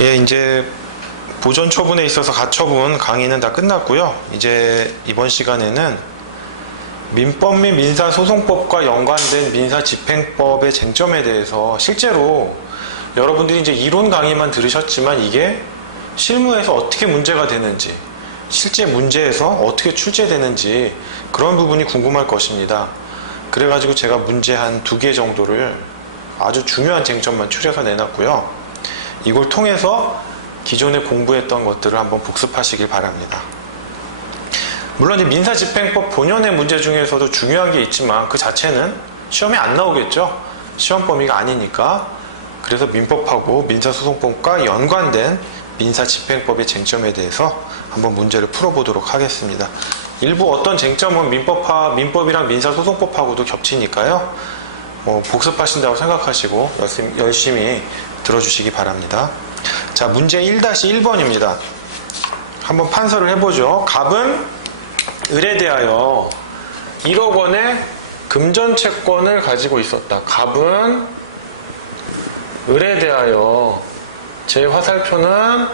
예, 이제 보존 처분에 있어서 가처분 강의는 다 끝났고요. 이제 이번 시간에는 민법 및 민사소송법과 연관된 민사집행법의 쟁점에 대해서 실제로 여러분들이 이제 이론 강의만 들으셨지만 이게 실무에서 어떻게 문제가 되는지, 실제 문제에서 어떻게 출제되는지 그런 부분이 궁금할 것입니다. 그래가지고 제가 문제 한 2개 정도를 아주 중요한 쟁점만 추려서 내놨고요. 이걸 통해서 기존에 공부했던 것들을 한번 복습하시길 바랍니다. 물론 이제 민사집행법 본연의 문제 중에서도 중요한 게 있지만 그 자체는 시험에 안 나오겠죠. 시험 범위가 아니니까. 그래서 민법하고 민사소송법과 연관된 민사집행법의 쟁점에 대해서 한번 문제를 풀어보도록 하겠습니다. 일부 어떤 쟁점은 민법이랑 민사소송법하고도 겹치니까요. 복습하신다고 생각하시고 열심히 들어주시기 바랍니다. 자, 문제 1-1번입니다. 한번 판서를 해보죠. 갑은 을에 대하여 1억 원의 금전채권을 가지고 있었다. 갑은 을에 대하여 제 화살표는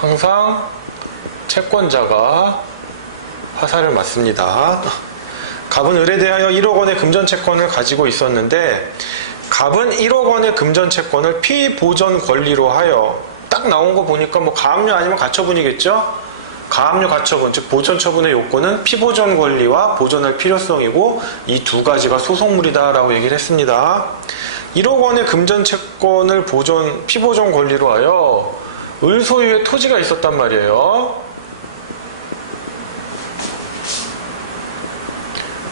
항상 채권자가 화살을 맞습니다. 갑은 을에 대하여 1억 원의 금전채권을 가지고 있었는데 갑은 1억 원의 금전채권을 피보전 권리로 하여 딱 나온 거 보니까 뭐 가압류 아니면 가처분이겠죠? 가압류 가처분, 즉 보전 처분의 요건은 피보전 권리와 보전할 필요성이고 이 두 가지가 소송물이다 라고 얘기를 했습니다. 1억 원의 금전채권을 피보전 권리로 하여 을 소유의 토지가 있었단 말이에요.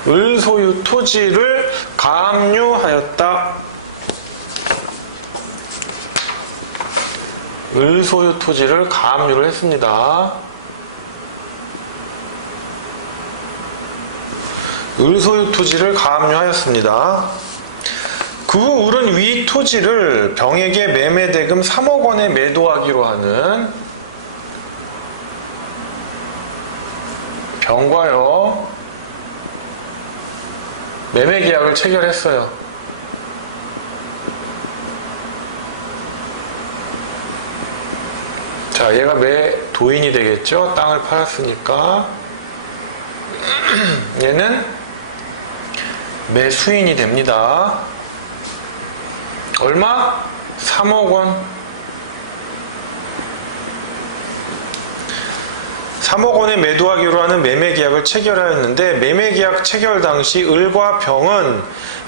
을 소유 토지를 가압류하였다. 을 소유 토지를 가압류를 했습니다. 을 소유 토지를 가압류하였습니다. 그 후 을은 위 토지를 병에게 매매대금 3억 원에 매도하기로 하는 병과요 매매계약을 체결했어요. 자, 얘가 매도인이 되겠죠? 땅을 팔았으니까. 얘는 매수인이 됩니다. 얼마? 3억 원. 3억 원에 매도하기로 하는 매매계약을 체결하였는데 매매계약 체결 당시 을과 병은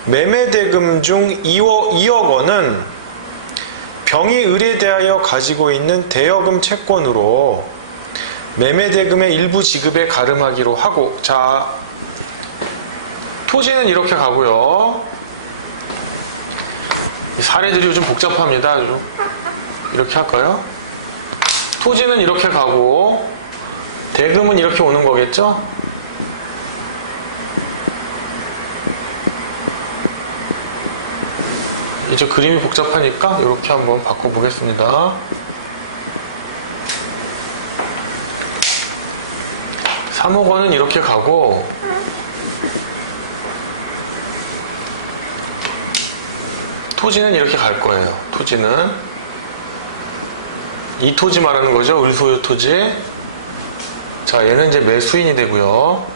매매대금 중 2억 원은 병이 을에 대하여 가지고 있는 대여금 채권으로 매매대금의 일부 지급에 가름하기로 하고, 자, 토지는 이렇게 가고요. 사례들이 좀 복잡합니다. 이렇게 할까요? 토지는 이렇게 가고 대금은 이렇게 오는 거겠죠? 이제 그림이 복잡하니까 이렇게 한번 바꿔보겠습니다. (3억 원은) 이렇게 가고 토지는 이렇게 갈 거예요. 토지는 이 토지 말하는 거죠. 을소유 토지. 자, 얘는 이제 매수인이 되고요.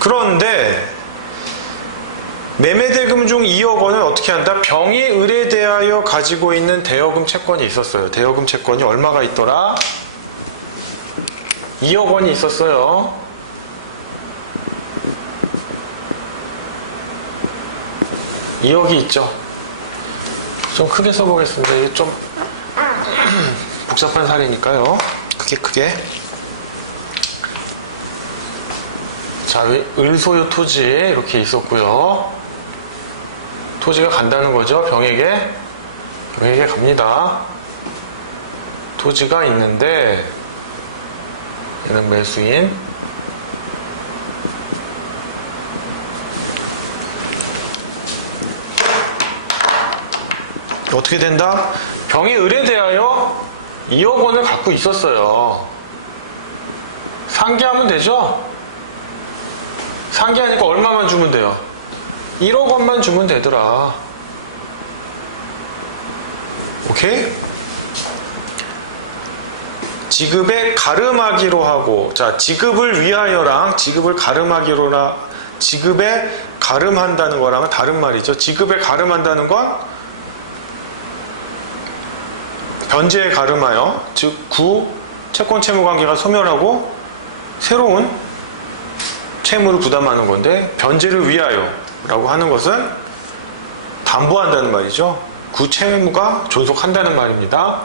그런데 매매대금 중 2억 원은 어떻게 한다? 병이 을에 대하여 가지고 있는 대여금 채권이 있었어요. 대여금 채권이 얼마가 있더라? 2억 원이 있었어요. (2억이) 있죠. 좀 크게 써보겠습니다. 이게 좀 복잡한 사례니까요. 크게. 자, 을소유 토지 이렇게 있었고요. 토지가 간다는 거죠. 병에게 갑니다. 토지가 있는데 얘는 매수인. 어떻게 된다? 병이 을에 대하여 2억 원을 갖고 있었어요. 상기하면 되죠? 상기하니까 얼마만 주면 돼요? 1억 원만 주면 되더라. 오케이? 지급에 가름하기로 하고, 자, 지급을 위하여랑 지급을 가름하기로라, 지급에 가름한다는 거랑은 다른 말이죠. 지급에 가름한다는 건 변제에 가름하여, 즉 채권 채무 관계가 소멸하고 새로운 채무를 부담하는 건데, 변제를 위하여 라고 하는 것은 담보한다는 말이죠. 그 채무가 존속한다는 말입니다.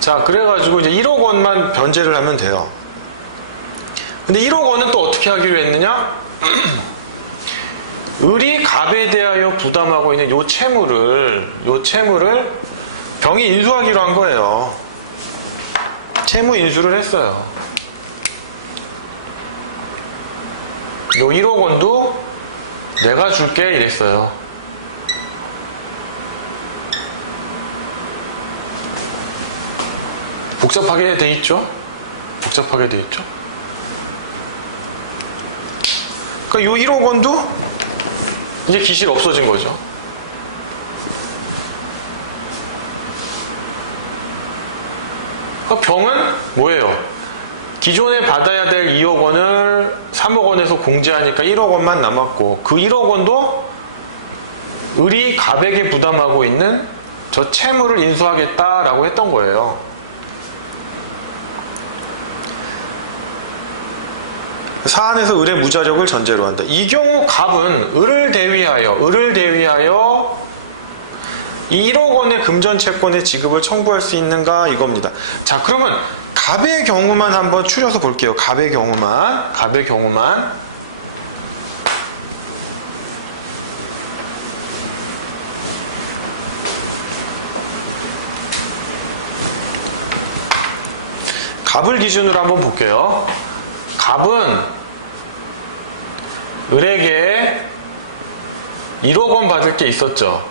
자, 그래가지고 이제 1억 원만 변제를 하면 돼요. 근데 1억 원은 또 어떻게 하기로 했느냐? 을이 갑에 대하여 부담하고 있는 요 채무를 병이 인수하기로 한 거예요. 채무 인수를 했어요. 요 1억 원도 내가 줄게 이랬어요. 복잡하게 돼 있죠? 복잡하게 돼 있죠? 그러니까 요 1억 원도 이제 기실 없어진 거죠. 그러니까 병은 뭐예요? 기존에 받아야 될 2억 원을 3억 원에서 공제하니까 1억 원만 남았고, 그 1억 원도 을이 갑에게 부담하고 있는 저 채무를 인수하겠다라고 했던 거예요. 사안에서 을의 무자력을 전제로 한다. 이 경우 갑은 을을 대위하여 이 1억 원의 금전 채권의 지급을 청구할 수 있는가 이겁니다. 자, 그러면 갑의 경우만 한번 추려서 볼게요. 갑의 경우만. 갑을 기준으로 한번 볼게요. 갑은 을에게 1억 원 받을 게 있었죠.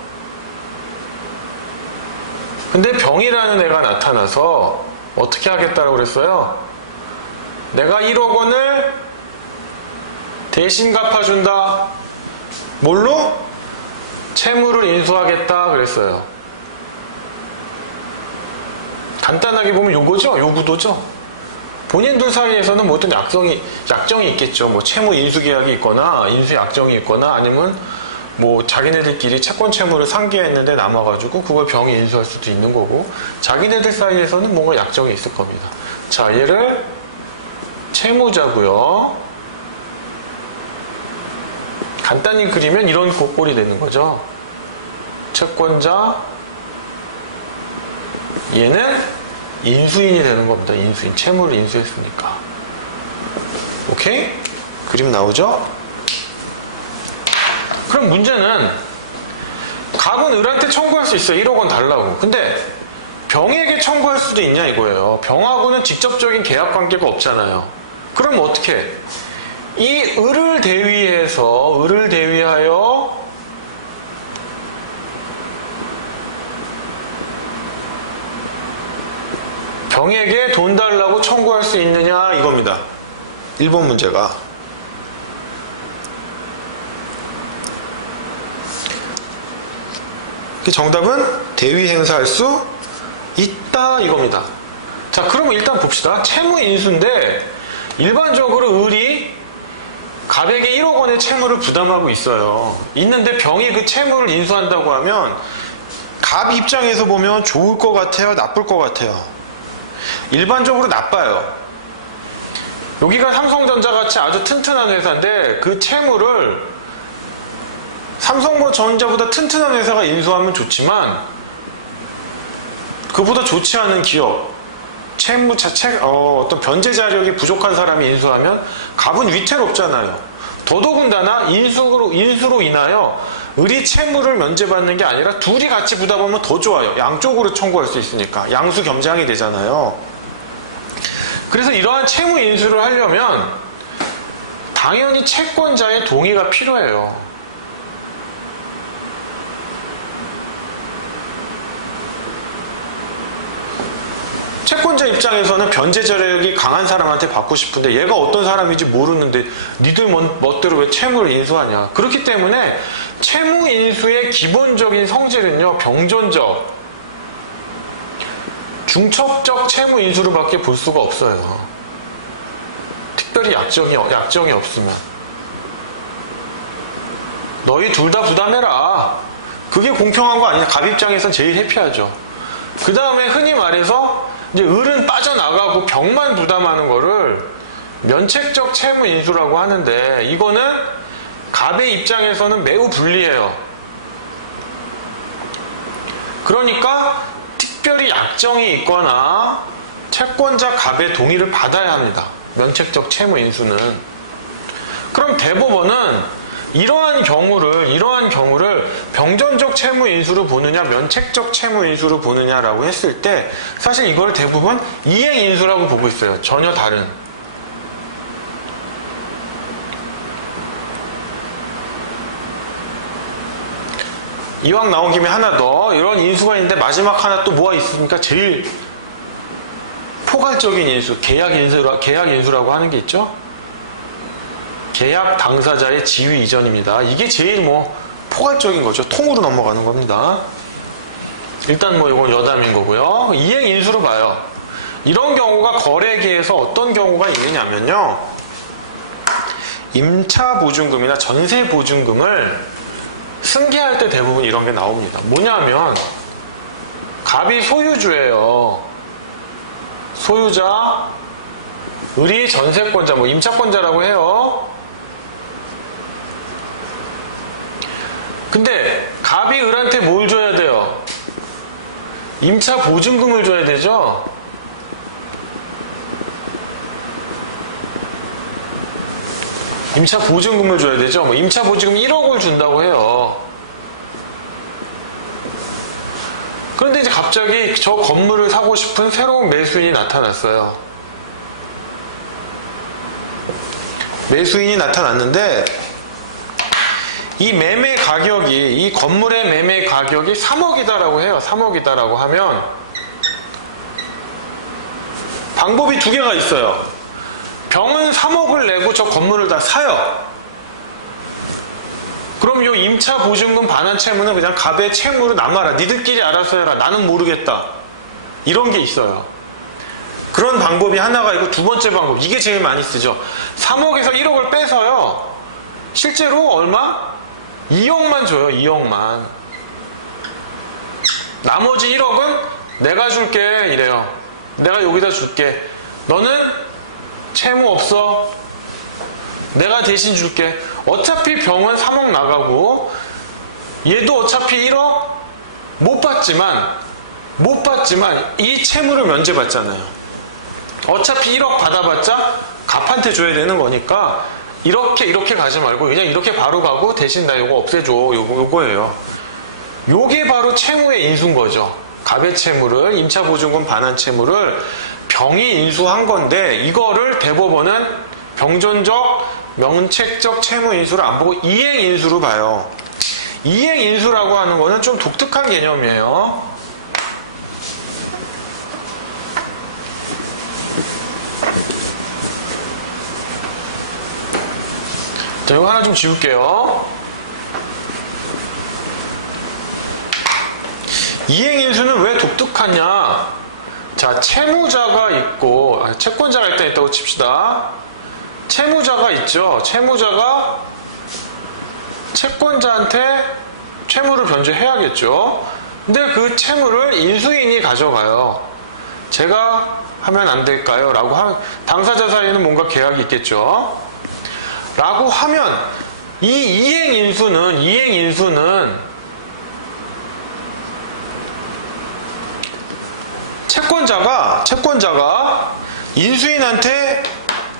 근데 병이라는 애가 나타나서 어떻게 하겠다라고 그랬어요? 내가 1억 원을 대신 갚아준다. 뭘로? 채무를 인수하겠다 그랬어요. 간단하게 보면 요거죠? 요 구도죠? 본인들 사이에서는 뭐 어떤 약정이 있겠죠. 뭐 채무 인수 계약이 있거나 인수 약정이 있거나 아니면 뭐 자기네들끼리 채권 채무를 상계했는데 남아가지고 그걸 병이 인수할 수도 있는 거고, 자기네들 사이에서는 뭔가 약정이 있을 겁니다. 자, 얘를 채무자고요. 간단히 그리면 이런 꼴이 되는 거죠. 채권자, 얘는 인수인이 되는 겁니다. 인수인. 채무를 인수했으니까. 오케이? 그림 나오죠? 그럼 문제는 갑은 을한테 청구할 수 있어요. 1억 원 달라고. 근데 병에게 청구할 수도 있냐 이거예요. 병하고는 직접적인 계약 관계가 없잖아요. 그럼 어떻게 해? 이 을을 대위하여 병에게 돈 달라고 청구할 수 있느냐 이겁니다. 1번 문제가. 정답은 대위 행사할 수 있다 이겁니다. 자, 그러면 일단 봅시다. 채무 인수인데 일반적으로 을이 갑에게 1억 원의 채무를 부담하고 있어요. 있는데 병이 그 채무를 인수한다고 하면 갑 입장에서 보면 좋을 것 같아요? 나쁠 것 같아요? 일반적으로 나빠요. 여기가 삼성전자 같이 아주 튼튼한 회사인데 그 채무를 삼성전자보다 튼튼한 회사가 인수하면 좋지만 그보다 좋지 않은 기업, 채무 자체 어떤 변제 자력이 부족한 사람이 인수하면 갑은 위태롭잖아요. 더더군다나 인수로 인하여 을이 채무를 면제받는 게 아니라 둘이 같이 부담하면 더 좋아요. 양쪽으로 청구할 수 있으니까 양수 겸장이 되잖아요. 그래서 이러한 채무 인수를 하려면 당연히 채권자의 동의가 필요해요. 채권자 입장에서는 변제자력이 강한 사람한테 받고 싶은데 얘가 어떤 사람인지 모르는데 니들 멋대로 왜 채무를 인수하냐. 그렇기 때문에 채무 인수의 기본적인 성질은요, 병존적, 중첩적 채무 인수를 밖에 볼 수가 없어요. 특별히 약정이 없으면. 너희 둘 다 부담해라. 그게 공평한 거 아니냐. 갑 입장에선 제일 해피하죠. 그 다음에 흔히 말해서 이제 을은 빠져나가고 병만 부담하는 거를 면책적 채무 인수라고 하는데, 이거는 갑의 입장에서는 매우 불리해요. 그러니까 특별히 약정이 있거나 채권자 갑의 동의를 받아야 합니다. 면책적 채무 인수는. 그럼 대법원은 이러한 경우를 병존적 채무 인수로 보느냐 면책적 채무 인수로 보느냐라고 했을 때 사실 이걸 대부분 이행 인수라고 보고 있어요. 전혀 다른. 이왕 나온 김에 하나 더, 이런 인수가 있는데 마지막 하나 또 뭐가 있습니까? 제일 포괄적인 인수, 계약 인수라고 하는 게 있죠? 계약 당사자의 지위 이전입니다. 이게 제일 포괄적인 거죠. 통으로 넘어가는 겁니다. 일단 이건 여담인 거고요. 이행 인수로 봐요. 이런 경우가 거래계에서 어떤 경우가 있느냐면요, 임차 보증금이나 전세 보증금을 승계할 때 대부분 이런 게 나옵니다. 뭐냐면 갑이 소유주예요. 소유자, 을이 전세권자, 임차권자라고 해요. 근데 갑이 을한테 뭘 줘야 돼요? 임차 보증금을 줘야 되죠? 임차 보증금을 줘야 되죠? 임차 보증금 1억을 준다고 해요. 그런데 이제 갑자기 저 건물을 사고 싶은 새로운 매수인이 나타났어요. 매수인이 나타났는데 이 매매 가격이, 이 건물의 매매 가격이 3억이다라고 해요. 3억이다라고 하면 방법이 두 개가 있어요. 병은 3억을 내고 저 건물을 다 사요. 그럼 요 임차 보증금 반환 채무는 그냥 갑의 채무로 남아라. 니들끼리 알아서 해라. 나는 모르겠다. 이런 게 있어요. 그런 방법이 하나가 있고, 두 번째 방법, 이게 제일 많이 쓰죠. 3억에서 1억을 빼서요, 실제로 얼마? 2억만 줘요. 2억만. 나머지 1억은 내가 줄게 이래요. 내가 여기다 줄게. 너는 채무 없어. 내가 대신 줄게. 어차피 병은 3억 나가고 얘도 어차피 1억 못 받지만 이 채무를 면제받잖아요. 어차피 1억 받아봤자 갑한테 줘야 되는 거니까 이렇게 가지 말고 그냥 이렇게 바로 가고 대신 나 요거 없애줘. 요거예요. 요게 바로 채무의 인수인 거죠. 갑의 채무를, 임차보증금 반환 채무를 병이 인수한 건데, 이거를 대법원은 병존적, 면책적 채무 인수를 안 보고 이행 인수로 봐요. 이행 인수라고 하는 거는 좀 독특한 개념이에요. 자, 이거 하나 좀 지울게요. 이행인수는 왜 독특하냐? 자, 채무자가 있고, 채권자가 일단 있다고 칩시다. 채무자가 있죠. 채무자가 채권자한테 채무를 변제해야겠죠. 근데 그 채무를 인수인이 가져가요. 제가 하면 안 될까요? 라고 하면, 당사자 사이에는 뭔가 계약이 있겠죠. 라고 하면 이 이행인수는 채권자가 인수인한테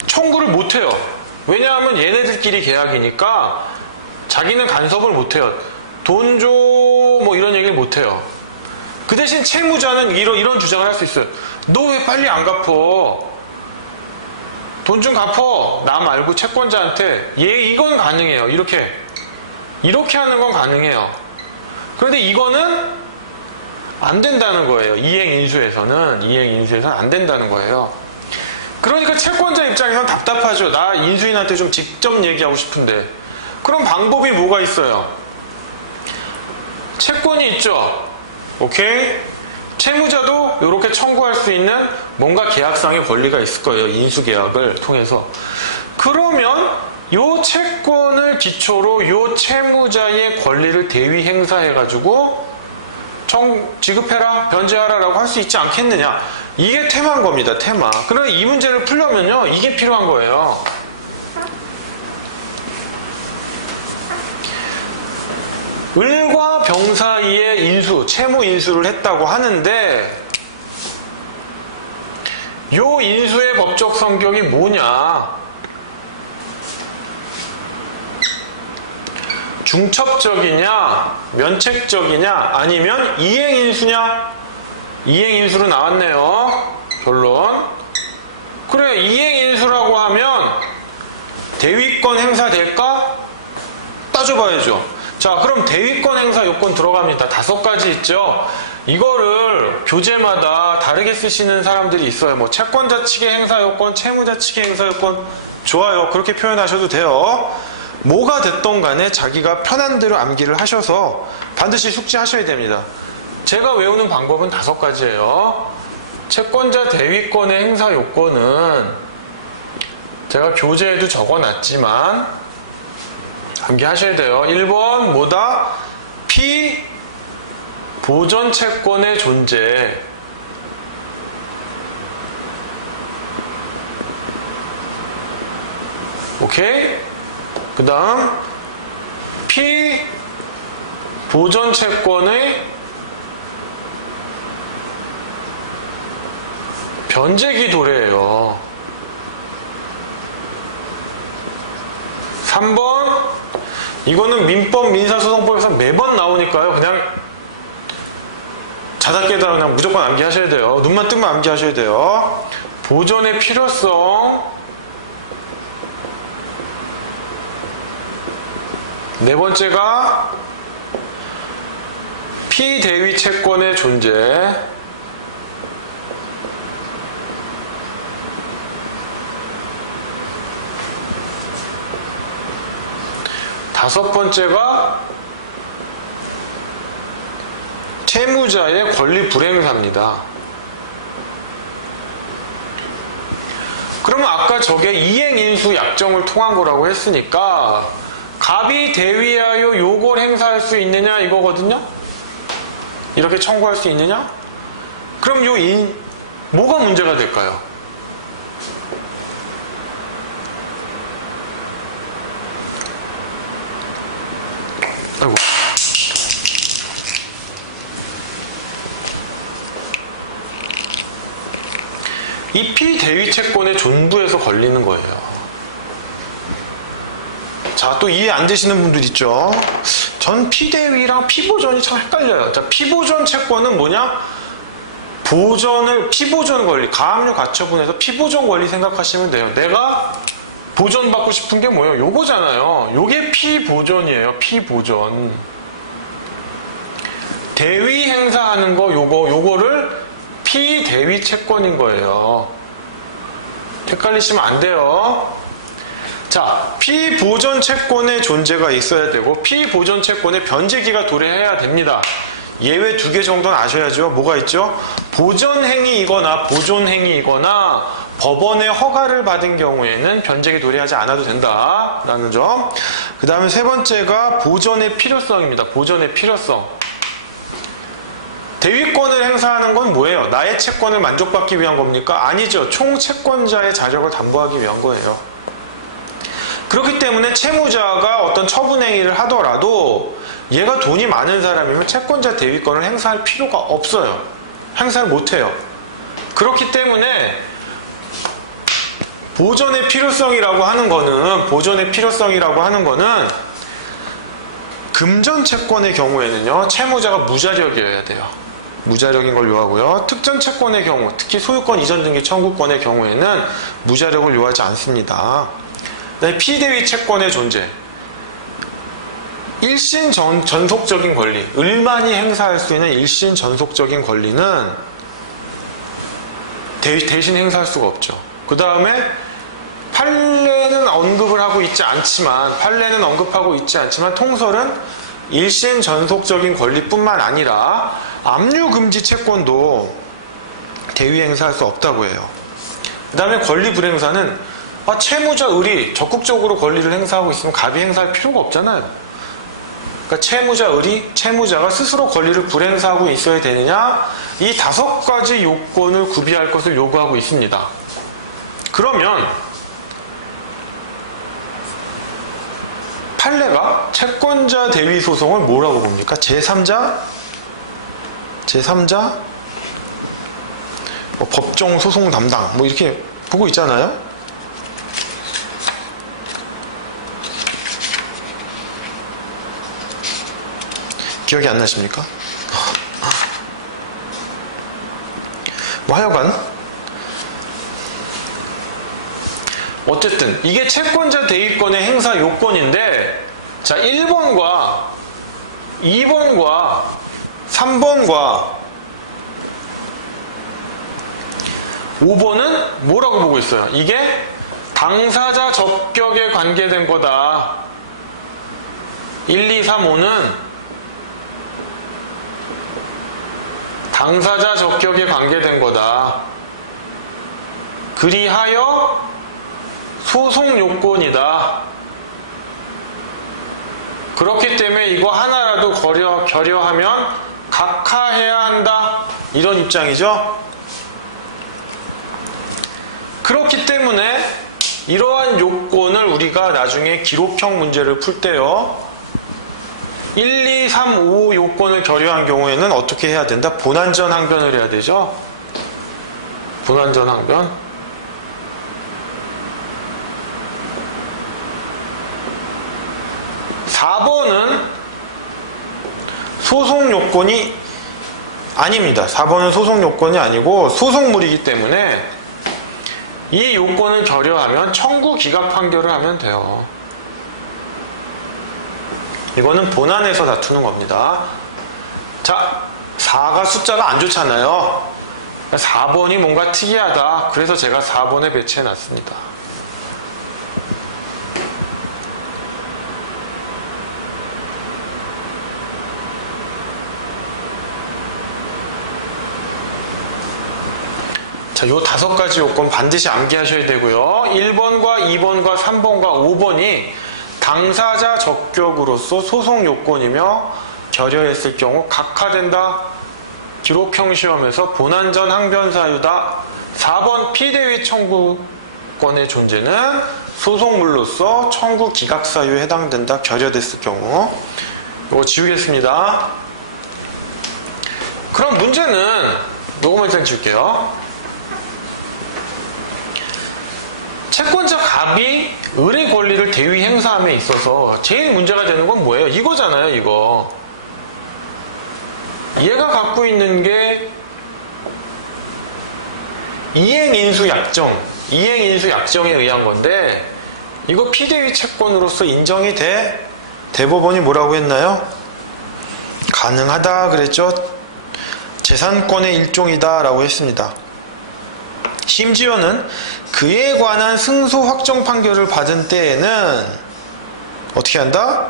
청구를 못해요. 왜냐하면 얘네들끼리 계약이니까 자기는 간섭을 못해요. 돈 줘 이런 얘기를 못해요. 그 대신 채무자는 이런 주장을 할 수 있어요. 너 왜 빨리 안 갚어? 돈 좀 갚어. 나 말고 채권자한테. 이건 가능해요. 이렇게 하는 건 가능해요. 그런데 이거는 안 된다는 거예요. 이행인수에서는 안 된다는 거예요. 그러니까 채권자 입장에서는 답답하죠. 나 인수인한테 좀 직접 얘기하고 싶은데. 그럼 방법이 뭐가 있어요? 채권이 있죠. 오케이? 채무자도 이렇게 청구할 수 있는 뭔가 계약상의 권리가 있을 거예요. 인수계약을 통해서. 그러면 이 채권을 기초로 이 채무자의 권리를 대위 행사해가지고 지급해라, 변제하라 라고 할 수 있지 않겠느냐. 이게 테마인 겁니다. 테마. 그러면 이 문제를 풀려면요, 이게 필요한 거예요. 을과 병 사이에 인수, 채무 인수를 했다고 하는데 요 인수의 법적 성격이 뭐냐? 중첩적이냐, 면책적이냐, 아니면 이행인수냐? 이행인수로 나왔네요. 결론. 그래, 이행인수라고 하면 대위권 행사될까? 따져봐야죠. 자, 그럼 대위권 행사 요건 들어갑니다. 5가지 있죠. 이거를 교재마다 다르게 쓰시는 사람들이 있어요. 뭐 채권자 측의 행사 요건, 채무자 측의 행사 요건. 좋아요. 그렇게 표현하셔도 돼요. 뭐가 됐던 간에 자기가 편한 대로 암기를 하셔서 반드시 숙지하셔야 됩니다. 제가 외우는 방법은 5가지예요. 채권자 대위권의 행사 요건은 제가 교재에도 적어놨지만 암기하셔야 돼요. 1번 뭐다? 피보전 채권의 존재. 오케이? 그 다음 피보전 채권의 변제기 도래예요. 3번 이거는 민법 민사소송법에서 매번 나오니까요. 그냥 자작깨달아 그냥 무조건 암기하셔야 돼요. 눈만 뜨면 암기하셔야 돼요. 보존의 필요성. 4번째가 피대위 채권의 존재. 5번째가 채무자의 권리 불행사입니다. 그러면 아까 저게 이행인수 약정을 통한 거라고 했으니까 갑이 대위하여 요걸 행사할 수 있느냐 이거거든요. 이렇게 청구할 수 있느냐? 그럼 뭐가 문제가 될까요? 아이고. 이 피대위 채권의 존부에서 걸리는 거예요. 자, 또 이해 안 되시는 분들 있죠? 전 피대위랑 피보전이 참 헷갈려요. 자, 피보전 채권은 뭐냐? 피보전 권리, 가압류 가처분에서 피보전 권리 생각하시면 돼요. 내가 보존받고 싶은 게 뭐예요? 요거잖아요. 요게 피보존이에요. 피보존. 대위 행사하는 거 요거를 피대위 채권인 거예요. 헷갈리시면 안 돼요. 자, 피보존 채권의 존재가 있어야 되고 피보존 채권의 변제기가 도래해야 됩니다. 예외 2개 정도는 아셔야죠. 뭐가 있죠? 보존행위이거나 보존행위이거나 법원의 허가를 받은 경우에는 변제기 도래하지 않아도 된다라는 점. 그 다음에 3번째가 보존의 필요성입니다. 보존의 필요성. 대위권을 행사하는 건 뭐예요? 나의 채권을 만족받기 위한 겁니까? 아니죠. 총채권자의 자격을 담보하기 위한 거예요. 그렇기 때문에 채무자가 어떤 처분행위를 하더라도 얘가 돈이 많은 사람이면 채권자 대위권을 행사할 필요가 없어요. 행사를 못해요. 그렇기 때문에 보존의 필요성이라고 하는 거는 금전 채권의 경우에는요, 채무자가 무자력이어야 돼요. 무자력인 걸 요하고요. 특전 채권의 경우, 특히 소유권 이전 등기 청구권의 경우에는 무자력을 요하지 않습니다. 피대위 채권의 존재. 일신 전속적인 권리, 을만이 행사할 수 있는 일신 전속적인 권리는 대신 행사할 수가 없죠. 그 다음에 판례는 언급하고 있지 않지만 통설은 일신 전속적인 권리뿐만 아니라 압류금지 채권도 대위 행사할 수 없다고 해요. 그 다음에 권리 불행사는 채무자 을이 적극적으로 권리를 행사하고 있으면 갑이 행사할 필요가 없잖아요. 그러니까 채무자가 스스로 권리를 불행사하고 있어야 되느냐, 이 5가지 요건을 구비할 것을 요구하고 있습니다. 그러면 판례가 채권자 대위 소송을 뭐라고 봅니까? 제3자 법정 소송 담당 이렇게 보고 있잖아요. 기억이 안 나십니까? 하여간 어쨌든 이게 채권자 대위권의 행사 요건인데, 자 1번과 2번과 3번과 5번은 뭐라고 보고 있어요? 이게 당사자 적격에 관계된 거다. 1, 2, 3, 5는 당사자 적격에 관계된 거다. 그리하여 소송 요건이다. 그렇기 때문에 이거 하나라도 결여하면 각하해야 한다. 이런 입장이죠. 그렇기 때문에 이러한 요건을 우리가 나중에 기록형 문제를 풀 때요, 1, 2, 3, 5 요건을 결여한 경우에는 어떻게 해야 된다? 본안전 항변을 해야 되죠. 본안전 항변. 4번은 소송 요건이 아닙니다. 4번은 소송 요건이 아니고 소송물이기 때문에 이 요건을 결여하면 청구 기각 판결을 하면 돼요. 이거는 본안에서 다투는 겁니다. 자, 4가 숫자가 안 좋잖아요. 4번이 뭔가 특이하다. 그래서 제가 4번에 배치해 놨습니다. 자, 요 5가지 요건 반드시 암기하셔야 되고요. 1번과 2번과 3번과 5번이 당사자 적격으로서 소송 요건이며 결여했을 경우 각하된다. 기록형 시험에서 본안전 항변 사유다. 4번 피대위 청구권의 존재는 소송물로서 청구 기각 사유에 해당된다. 결여됐을 경우. 이거 지우겠습니다. 그럼 문제는 요거만 일단 지울게요. 채권자 갑이 을의 권리를 대위 행사함에 있어서 제일 문제가 되는 건 뭐예요? 이거잖아요, 이거. 얘가 갖고 있는 게 이행인수 약정에 의한 건데, 이거 피대위 채권으로서 인정이 돼? 대법원이 뭐라고 했나요? 가능하다 그랬죠? 재산권의 일종이다 라고 했습니다. 심지어는 그에 관한 승소 확정 판결을 받은 때에는 어떻게 한다?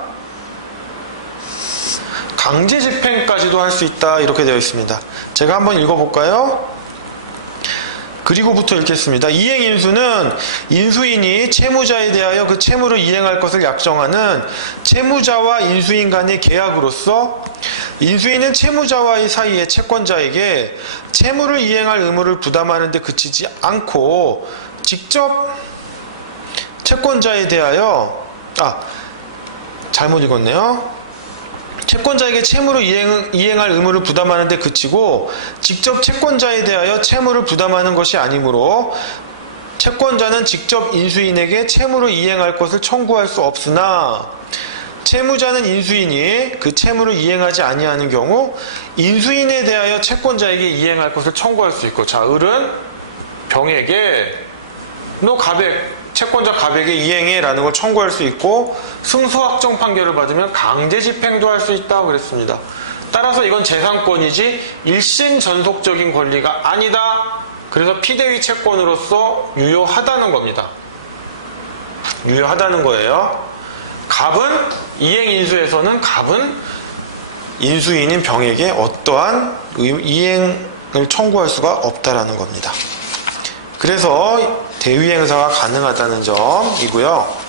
강제 집행까지도 할 수 있다. 이렇게 되어 있습니다. 제가 한번 읽어볼까요? 그리고부터 읽겠습니다. 이행인수는 인수인이 채무자에 대하여 그 채무를 이행할 것을 약정하는 채무자와 인수인 간의 계약으로서 인수인은 채무자와의 사이에 채권자에게 채무를 이행할 의무를 부담하는 데 그치지 않고 직접 채권자에 대하여 잘못 읽었네요. 채권자에게 채무를 이행할 의무를 부담하는 데 그치고 직접 채권자에 대하여 채무를 부담하는 것이 아니므로 채권자는 직접 인수인에게 채무를 이행할 것을 청구할 수 없으나 채무자는 인수인이 그 채무를 이행하지 아니하는 경우 인수인에 대하여 채권자에게 이행할 것을 청구할 수 있고, 자, 을은 병에게 너 갑의 채권자 갑에게 이행해라는 걸 청구할 수 있고 승소 확정 판결을 받으면 강제 집행도 할 수 있다고 그랬습니다. 따라서 이건 재산권이지 일심 전속적인 권리가 아니다. 그래서 피대위 채권으로서 유효하다는 겁니다. 유효하다는 거예요. 갑은 이행인수에서는 갑은 인수인인 병에게 어떠한 이행을 청구할 수가 없다라는 겁니다. 그래서 대위 행사가 가능하다는 점이고요.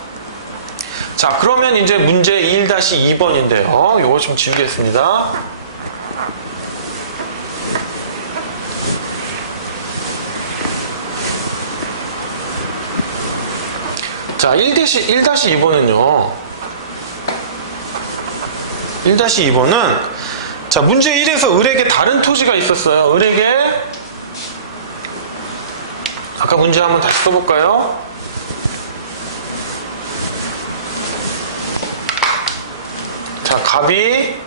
자, 그러면 이제 문제 1-2번인데요. 이거 좀 지우겠습니다. 자, 1-2번은요. 1-2번은 자, 문제 1에서 을에게 다른 토지가 있었어요. 을에게 아까 문제 한번 다시 써볼까요? 자, 갑이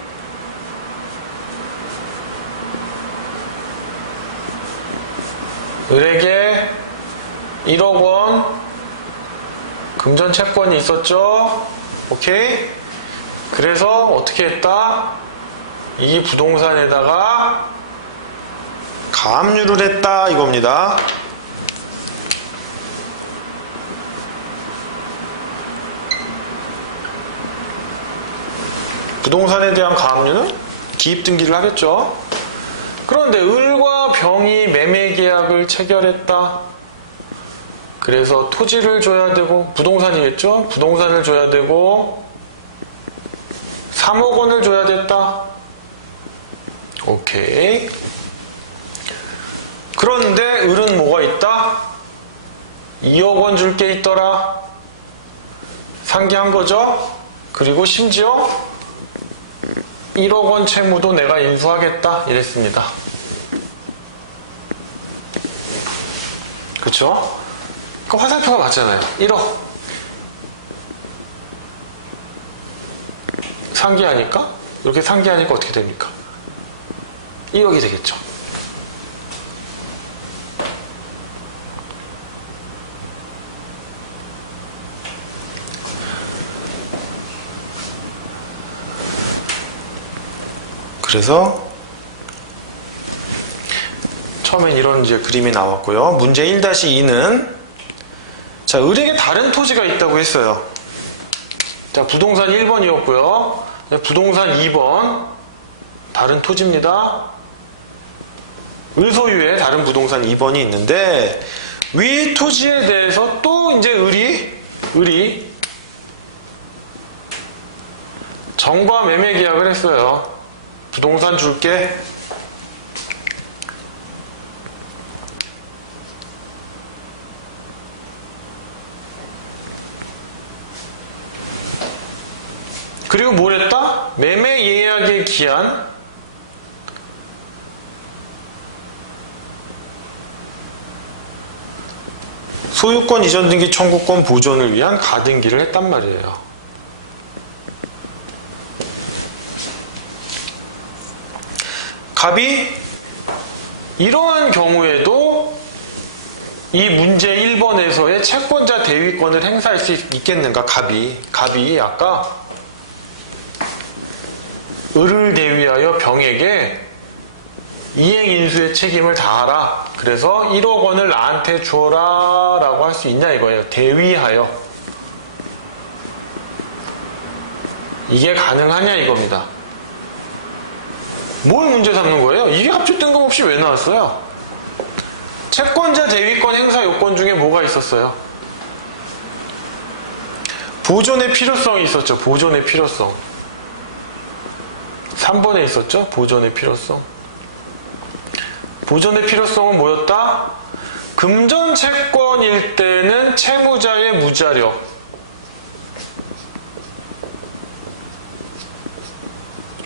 을에게 1억 원 금전 채권이 있었죠. 오케이. 그래서 어떻게 했다? 이 부동산에다가 가압류를 했다 이겁니다. 부동산에 대한 가압류는 기입등기를 하겠죠. 그런데 을과 병이 매매계약을 체결했다. 그래서 토지를 줘야 되고 부동산이겠죠. 부동산을 줘야 되고 3억 원을 줘야 됐다. 오케이. 그런데 을은 뭐가 있다? 2억 원 줄 게 있더라. 상기한 거죠. 그리고 심지어 1억 원 채무도 내가 인수하겠다 이랬습니다. 그쵸? 그 화살표가 맞잖아요. 1억 상기하니까 이렇게 상기하니까 어떻게 됩니까? 1억이 되겠죠. 그래서 처음엔 이런 이제 그림이 나왔고요. 문제 1-2는 자, 을에게 다른 토지가 있다고 했어요. 자, 부동산 1번이었고요. 부동산 2번 다른 토지입니다. 을 소유의 다른 부동산 2번이 있는데 위 토지에 대해서 또 이제 을이 정과 매매 계약을 했어요. 부동산 줄게. 그리고 뭘 했다? 매매 예약에 기한 소유권 이전 등기 청구권 보존을 위한 가등기를 했단 말이에요. 갑이 이러한 경우에도 이 문제 1번에서의 채권자 대위권을 행사할 수 있겠는가? 갑이 아까 을을 대위하여 병에게 이행인수의 책임을 다하라. 그래서 1억 원을 나한테 주어라 라고 할 수 있냐 이거예요. 대위하여. 이게 가능하냐 이겁니다. 뭘 문제 삼는 거예요? 이게 합주 뜬금없이 왜 나왔어요? 채권자 대위권 행사 요건 중에 뭐가 있었어요? 보존의 필요성이 있었죠. 보존의 필요성. 3번에 있었죠. 보존의 필요성. 보존의 필요성은 뭐였다? 금전 채권일 때는 채무자의 무자력.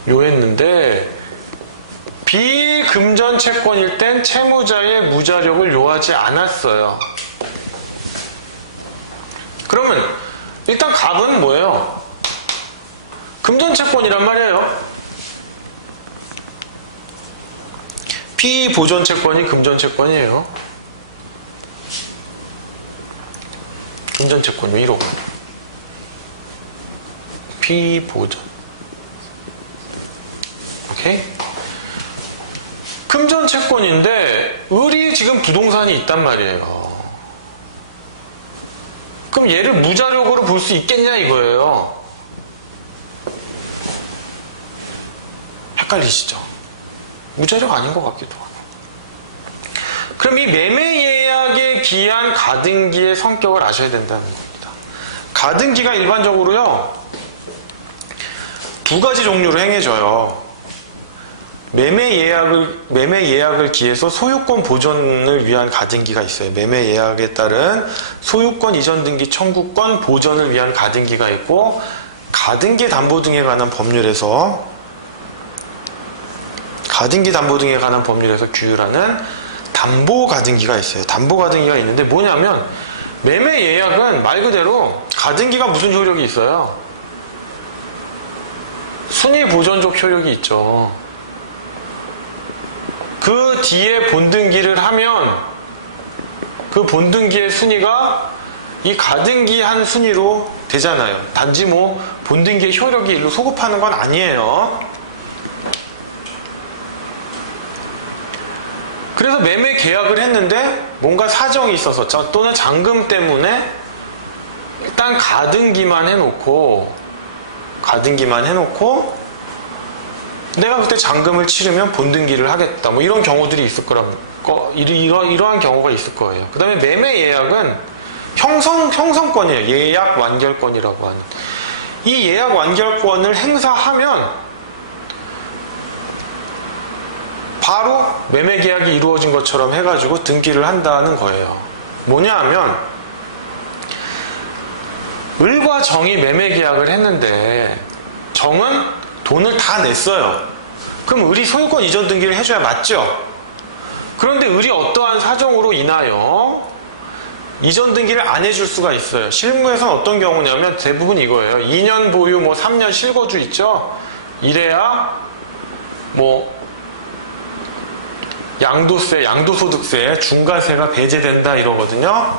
요했는데 비금전 채권일 땐 채무자의 무자력을 요하지 않았어요. 그러면 일단 갑은 뭐예요? 금전 채권이란 말이에요. 비보존 채권이 금전 채권이에요. 금전채권료 1억. 피보전. 오케이? 금전채권인데 을이 지금 부동산이 있단 말이에요. 그럼 얘를 무자력으로 볼 수 있겠냐 이거예요. 헷갈리시죠? 무자력 아닌 것 같기도 하고. 그럼 이 매매예약에 기한 가등기의 성격을 아셔야 된다는 겁니다. 가등기가 일반적으로요, 두 가지 종류로 행해져요. 매매예약을 기해서 소유권 보존을 위한 가등기가 있어요. 매매예약에 따른 소유권 이전 등기 청구권 보존을 위한 가등기가 있고, 가등기 담보 등에 관한 법률에서 규율하는 담보 가등기가 있어요. 담보 가등기가 있는데 뭐냐면, 매매예약은 말 그대로 가등기가 무슨 효력이 있어요? 순위 보존적 효력이 있죠. 그 뒤에 본등기를 하면 그 본등기의 순위가 이 가등기 한 순위로 되잖아요. 단지 뭐 본등기의 효력이 일로 소급하는 건 아니에요. 그래서 매매 계약을 했는데 뭔가 사정이 있어서 또는 잔금 때문에 일단 가등기만 해놓고 내가 그때 잔금을 치르면 본등기를 하겠다. 뭐 이런 경우들이 있을 이러한 경우가 있을 거예요. 그 다음에 매매 예약은 형성권이에요. 예약 완결권이라고 하는. 이 예약 완결권을 행사하면 바로 매매 계약이 이루어진 것처럼 해가지고 등기를 한다는 거예요. 뭐냐 하면, 을과 정이 매매 계약을 했는데 정은 돈을 다 냈어요. 그럼 을이 소유권 이전 등기를 해줘야 맞죠? 그런데 을이 어떠한 사정으로 인하여 이전 등기를 안 해줄 수가 있어요. 실무에서는 어떤 경우냐면 대부분 이거예요. 2년 보유, 3년 실거주 있죠? 이래야 양도소득세, 중과세가 배제된다 이러거든요.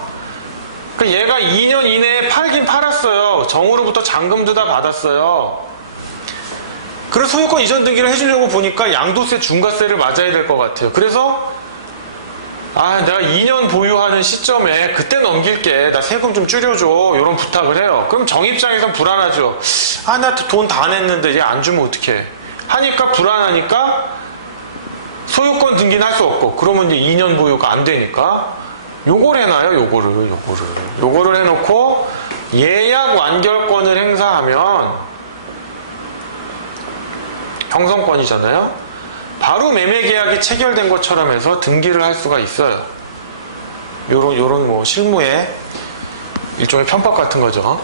그러니까 얘가 2년 이내에 팔긴 팔았어요. 정으로부터 잔금도 다 받았어요. 그래서 소유권 이전 등기를 해주려고 보니까 양도세, 중과세를 맞아야 될 것 같아요. 그래서 내가 2년 보유하는 시점에 그때 넘길게. 나 세금 좀 줄여줘. 이런 부탁을 해요. 그럼 정 입장에선 불안하죠. 나 돈 다 냈는데 얘 안 주면 어떡해. 하니까 불안하니까 소유권 등기는 할 수 없고, 그러면 이제 2년 보유가 안 되니까 요걸 해놔요. 요거를 해놓고 예약 완결권을 행사하면 형성권이잖아요. 바로 매매 계약이 체결된 것처럼 해서 등기를 할 수가 있어요. 요런 실무의 일종의 편법 같은 거죠.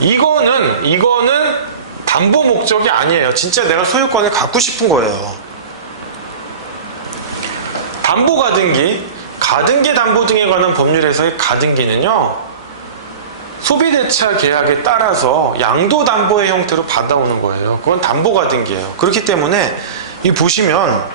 이거는 담보 목적이 아니에요. 진짜 내가 소유권을 갖고 싶은 거예요. 담보 가등기, 가등기 담보 등에 관한 법률에서의 가등기는요, 소비대차 계약에 따라서 양도담보의 형태로 받아오는 거예요. 그건 담보가등기예요. 그렇기 때문에 이 보시면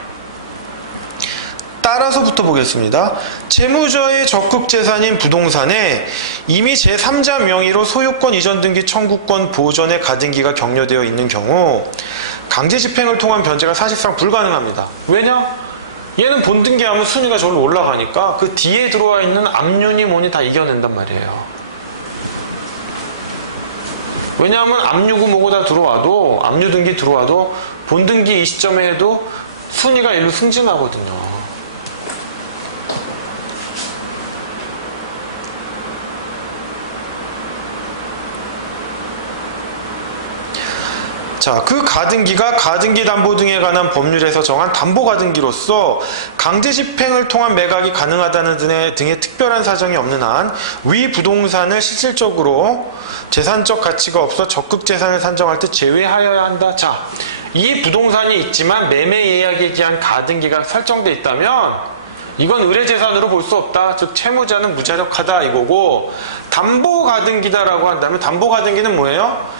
따라서부터 보겠습니다. 채무자의 적극재산인 부동산에 이미 제3자 명의로 소유권 이전 등기 청구권 보전의 가등기가 격려되어 있는 경우 강제 집행을 통한 변제가 사실상 불가능합니다. 왜냐? 얘는 본등기하면 순위가 저절로 올라가니까 그 뒤에 들어와 있는 압류니 뭐니 다 이겨낸단 말이에요. 왜냐하면 압류고 뭐고 다 들어와도, 압류 등기 들어와도 본등기 이 시점에 해도 순위가 일로 승진하거든요. 자, 그 가등기가 가등기 담보 등에 관한 법률에서 정한 담보 가등기로서 강제 집행을 통한 매각이 가능하다는 등의 특별한 사정이 없는 한 위 부동산을 실질적으로 재산적 가치가 없어 적극 재산을 산정할 때 제외하여야 한다. 자, 이 부동산이 있지만 매매 예약에 기한 가등기가 설정돼 있다면 이건 의뢰재산으로 볼 수 없다. 즉 채무자는 무자력하다 이거고, 담보 가등기다라고 한다면 담보 가등기는 뭐예요?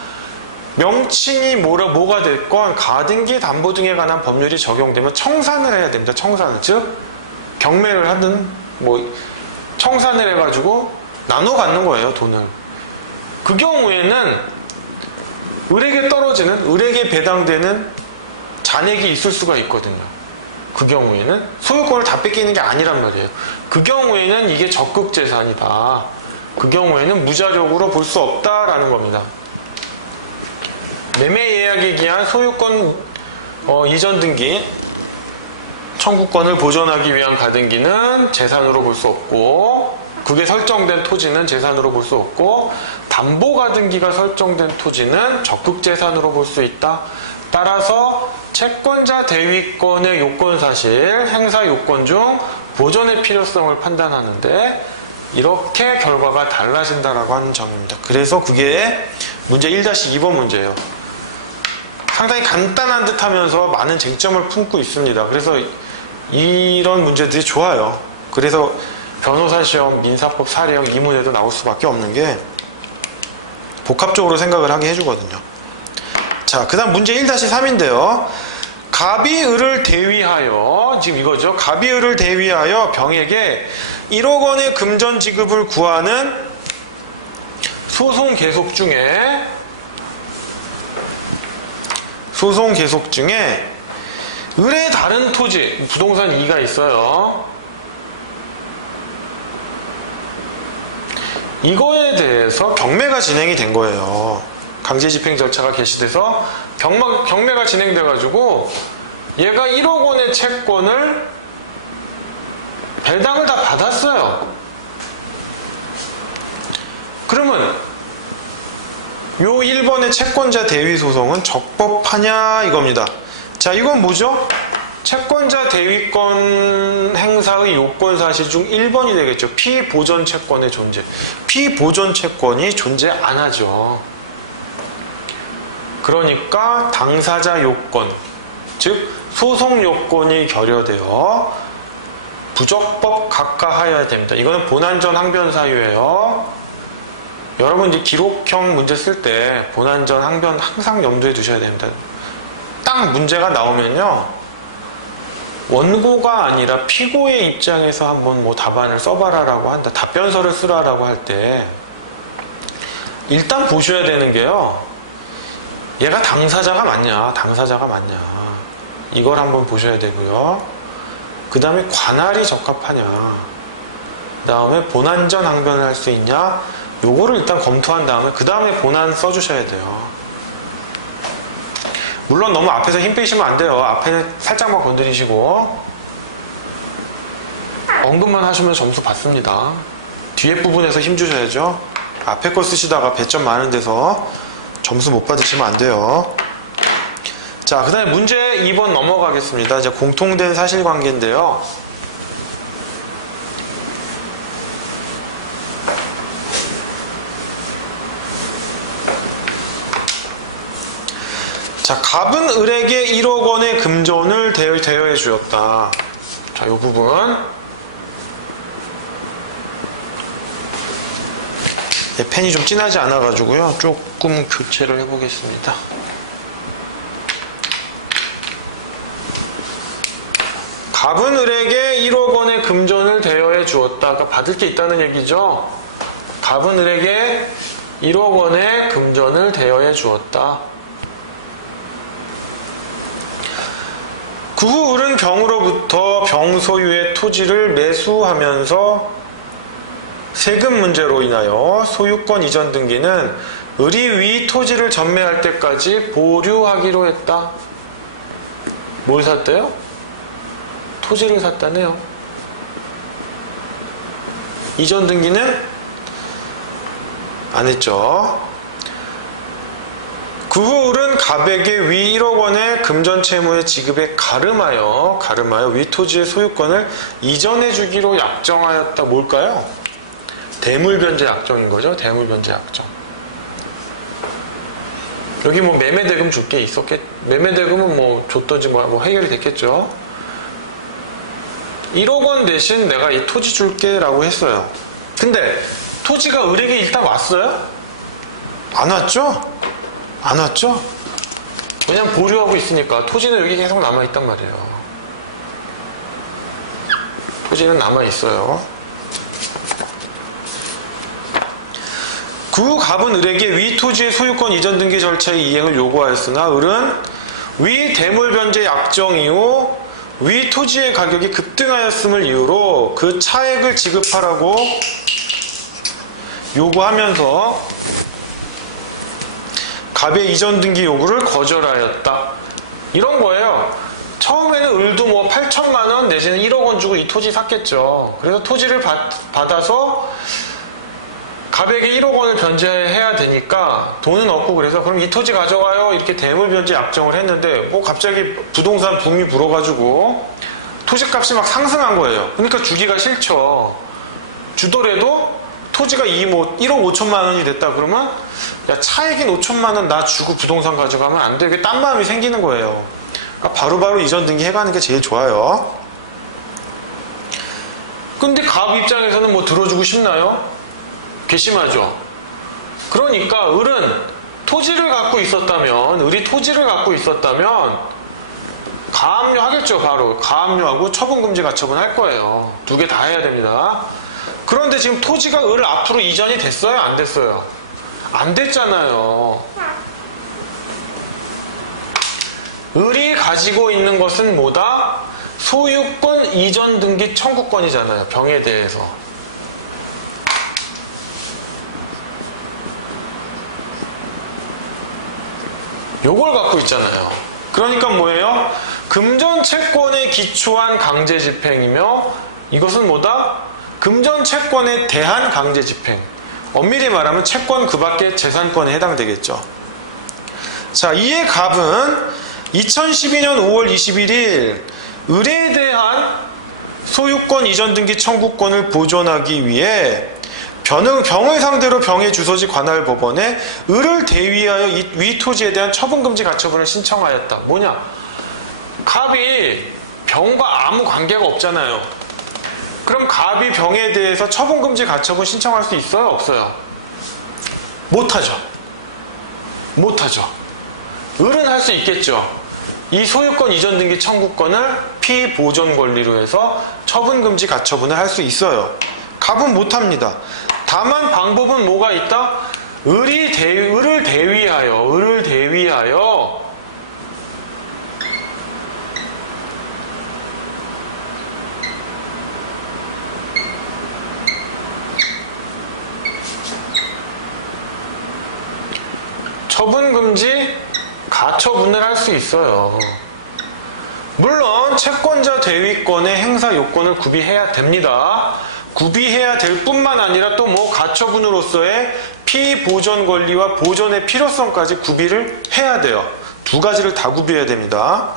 명칭이 뭐가 됐건 가등기 담보 등에 관한 법률이 적용되면 청산을 해야 됩니다. 청산을. 즉 경매를 하든 청산을 해가지고 나눠 갖는 거예요, 돈을. 그 경우에는 을에게 배당되는 잔액이 있을 수가 있거든요. 그 경우에는 소유권을 다 뺏기는 게 아니란 말이에요. 그 경우에는 이게 적극 재산이다. 그 경우에는 무자력으로 볼 수 없다라는 겁니다. 매매 예약에 기한 소유권 이전 등기 청구권을 보존하기 위한 가등기는 재산으로 볼 수 없고, 그게 설정된 토지는 재산으로 볼 수 없고, 담보 가등기가 설정된 토지는 적극 재산으로 볼 수 있다. 따라서 채권자 대위권의 요건 사실, 행사 요건 중 보존의 필요성을 판단하는데 이렇게 결과가 달라진다라고 하는 점입니다. 그래서 그게 문제 1-2번 문제예요. 상당히 간단한 듯 하면서 많은 쟁점을 품고 있습니다. 그래서 이런 문제들이 좋아요. 그래서 변호사 시험, 민사법 사례형 이문에도 나올 수밖에 없는 게 복합적으로 생각을 하게 해주거든요. 자, 그 다음 문제 1-3인데요. 갑이 을을 대위하여, 지금 이거죠. 갑이 을을 대위하여 병에게 1억 원의 금전 지급을 구하는 소송 계속 중에 을의 다른 토지, 부동산 2가 있어요. 이거에 대해서 경매가 진행이 된 거예요. 강제집행 절차가 개시돼서 경매가 진행돼가지고 얘가 1억 원의 채권을 배당을 다 받았어요. 그러면 요 1번의 채권자 대위 소송은 적법하냐 이겁니다. 자, 이건 뭐죠? 채권자 대위권 행사의 요건 사실 중 1번이 되겠죠. 피보전 채권의 존재. 피보전 채권이 존재 안 하죠. 그러니까 당사자 요건, 즉 소송 요건이 결여되어 부적법 각하하여야 됩니다. 이거는 본안전 항변 사유예요. 여러분 이제 기록형 문제 쓸 때 본안전 항변 항상 염두에 두셔야 됩니다. 딱 문제가 나오면요, 원고가 아니라 피고의 입장에서 한번 뭐 답안을 써봐라라고 한다, 답변서를 쓰라라고 할 때 일단 보셔야 되는 게요, 얘가 당사자가 맞냐 이걸 한번 보셔야 되고요. 그 다음에 관할이 적합하냐, 그 다음에 본안전 항변을 할 수 있냐, 요거를 일단 검토한 다음에 그 다음에 본안 써주셔야 돼요. 물론 너무 앞에서 힘 빼시면 안 돼요. 앞에 살짝만 건드리시고 언급만 하시면 점수 받습니다. 뒤에 부분에서 힘 주셔야죠. 앞에 거 쓰시다가 배점 많은 데서 점수 못 받으시면 안 돼요. 자, 그 다음에 문제 2번 넘어가겠습니다. 이제 공통된 사실관계인데요. 자, 갑은 을에게 1억 원의 금전을 대여해 주었다. 자, 이 부분. 네, 펜이 좀 진하지 않아가지고요. 조금 교체를 해보겠습니다. 갑은 을에게 1억 원의 금전을 대여해 주었다. 그러니까 받을 게 있다는 얘기죠. 갑은 을에게 1억 원의 금전을 대여해 주었다. 그 후 을은 병으로부터 병 소유의 토지를 매수하면서 세금 문제로 인하여 소유권 이전 등기는 을이 위 토지를 전매할 때까지 보류하기로 했다. 뭘 샀대요? 토지를 샀다네요. 이전 등기는 안 했죠. 그 후 을은 갑에게 위 1억 원의 금전 채무의 지급에 가름하여 위 토지의 소유권을 이전해 주기로 약정하였다. 뭘까요? 대물변제 약정인 거죠. 대물변제 약정. 여기 뭐 매매대금 줄 게 매매대금은 뭐 줬던지 뭐 해결이 됐겠죠. 1억 원 대신 내가 이 토지 줄게 라고 했어요. 근데 토지가 을에게 일단 왔어요? 안 왔죠? 안 왔죠? 왜냐면 보류하고 있으니까 토지는 여기 계속 남아있단 말이에요. 토지는 남아있어요. 그 갑은 을에게 위 토지의 소유권 이전 등기 절차의 이행을 요구하였으나 을은 위 대물 변제 약정 이후 위 토지의 가격이 급등하였음을 이유로 그 차액을 지급하라고 요구하면서 갑의 이전 등기 요구를 거절하였다. 이런 거예요. 처음에는 을도 뭐 8천만 원 내지는 1억 원 주고 이 토지 샀겠죠. 그래서 토지를 받아서 갑에게 1억 원을 변제해야 되니까 돈은 없고, 그래서 그럼 이 토지 가져가요 이렇게 대물 변제 약정을 했는데 뭐 갑자기 부동산 붐이 불어가지고 토지값이 막 상승한 거예요. 그러니까 주기가 싫죠. 주더라도 토지가 1억 5천만 원이 됐다 그러면 야, 차액인 5천만 원 나 주고 부동산 가져가면 안 돼. 딴 마음이 생기는 거예요. 그러니까 바로바로 이전 등기 해가는 게 제일 좋아요. 근데 갑 입장에서는 뭐 들어주고 싶나요? 괘씸하죠. 그러니까 을은 토지를 갖고 있었다면, 을이 토지를 갖고 있었다면 가압류 하겠죠. 바로 가압류하고 처분금지 가처분 할 거예요. 두 개 다 해야 됩니다. 그런데 지금 토지가 을 앞으로 이전이 됐어요? 안 됐어요? 안 됐잖아요. 을이 가지고 있는 것은 뭐다? 소유권 이전 등기 청구권이잖아요. 병에 대해서. 요걸 갖고 있잖아요. 그러니까 뭐예요? 금전 채권에 기초한 강제 집행이며, 이것은 뭐다? 금전 채권에 대한 강제 집행. 엄밀히 말하면 채권 그 밖의 재산권에 해당되겠죠. 자, 이에 갑은 2012년 5월 21일 을에 대한 소유권 이전 등기 청구권을 보존하기 위해 병을 상대로 병의 주소지 관할 법원에 을을 대위하여 위 토지에 대한 처분금지 가처분을 신청하였다. 뭐냐? 갑이 병과 아무 관계가 없잖아요. 그럼 갑이 병에 대해서 처분금지 가처분 신청할 수 있어요? 없어요? 못하죠. 못하죠. 을은 할 수 있겠죠. 이 소유권 이전 등기 청구권을 피보존 권리로 해서 처분금지 가처분을 할 수 있어요. 갑은 못합니다. 다만 방법은 뭐가 있다? 을을 대위하여 처분금지 가처분을 할 수 있어요. 물론 채권자 대위권의 행사 요건을 구비해야 됩니다. 구비해야 될 뿐만 아니라 또 뭐 가처분으로서의 피보존 권리와 보존의 필요성까지 구비를 해야 돼요. 두 가지를 다 구비해야 됩니다.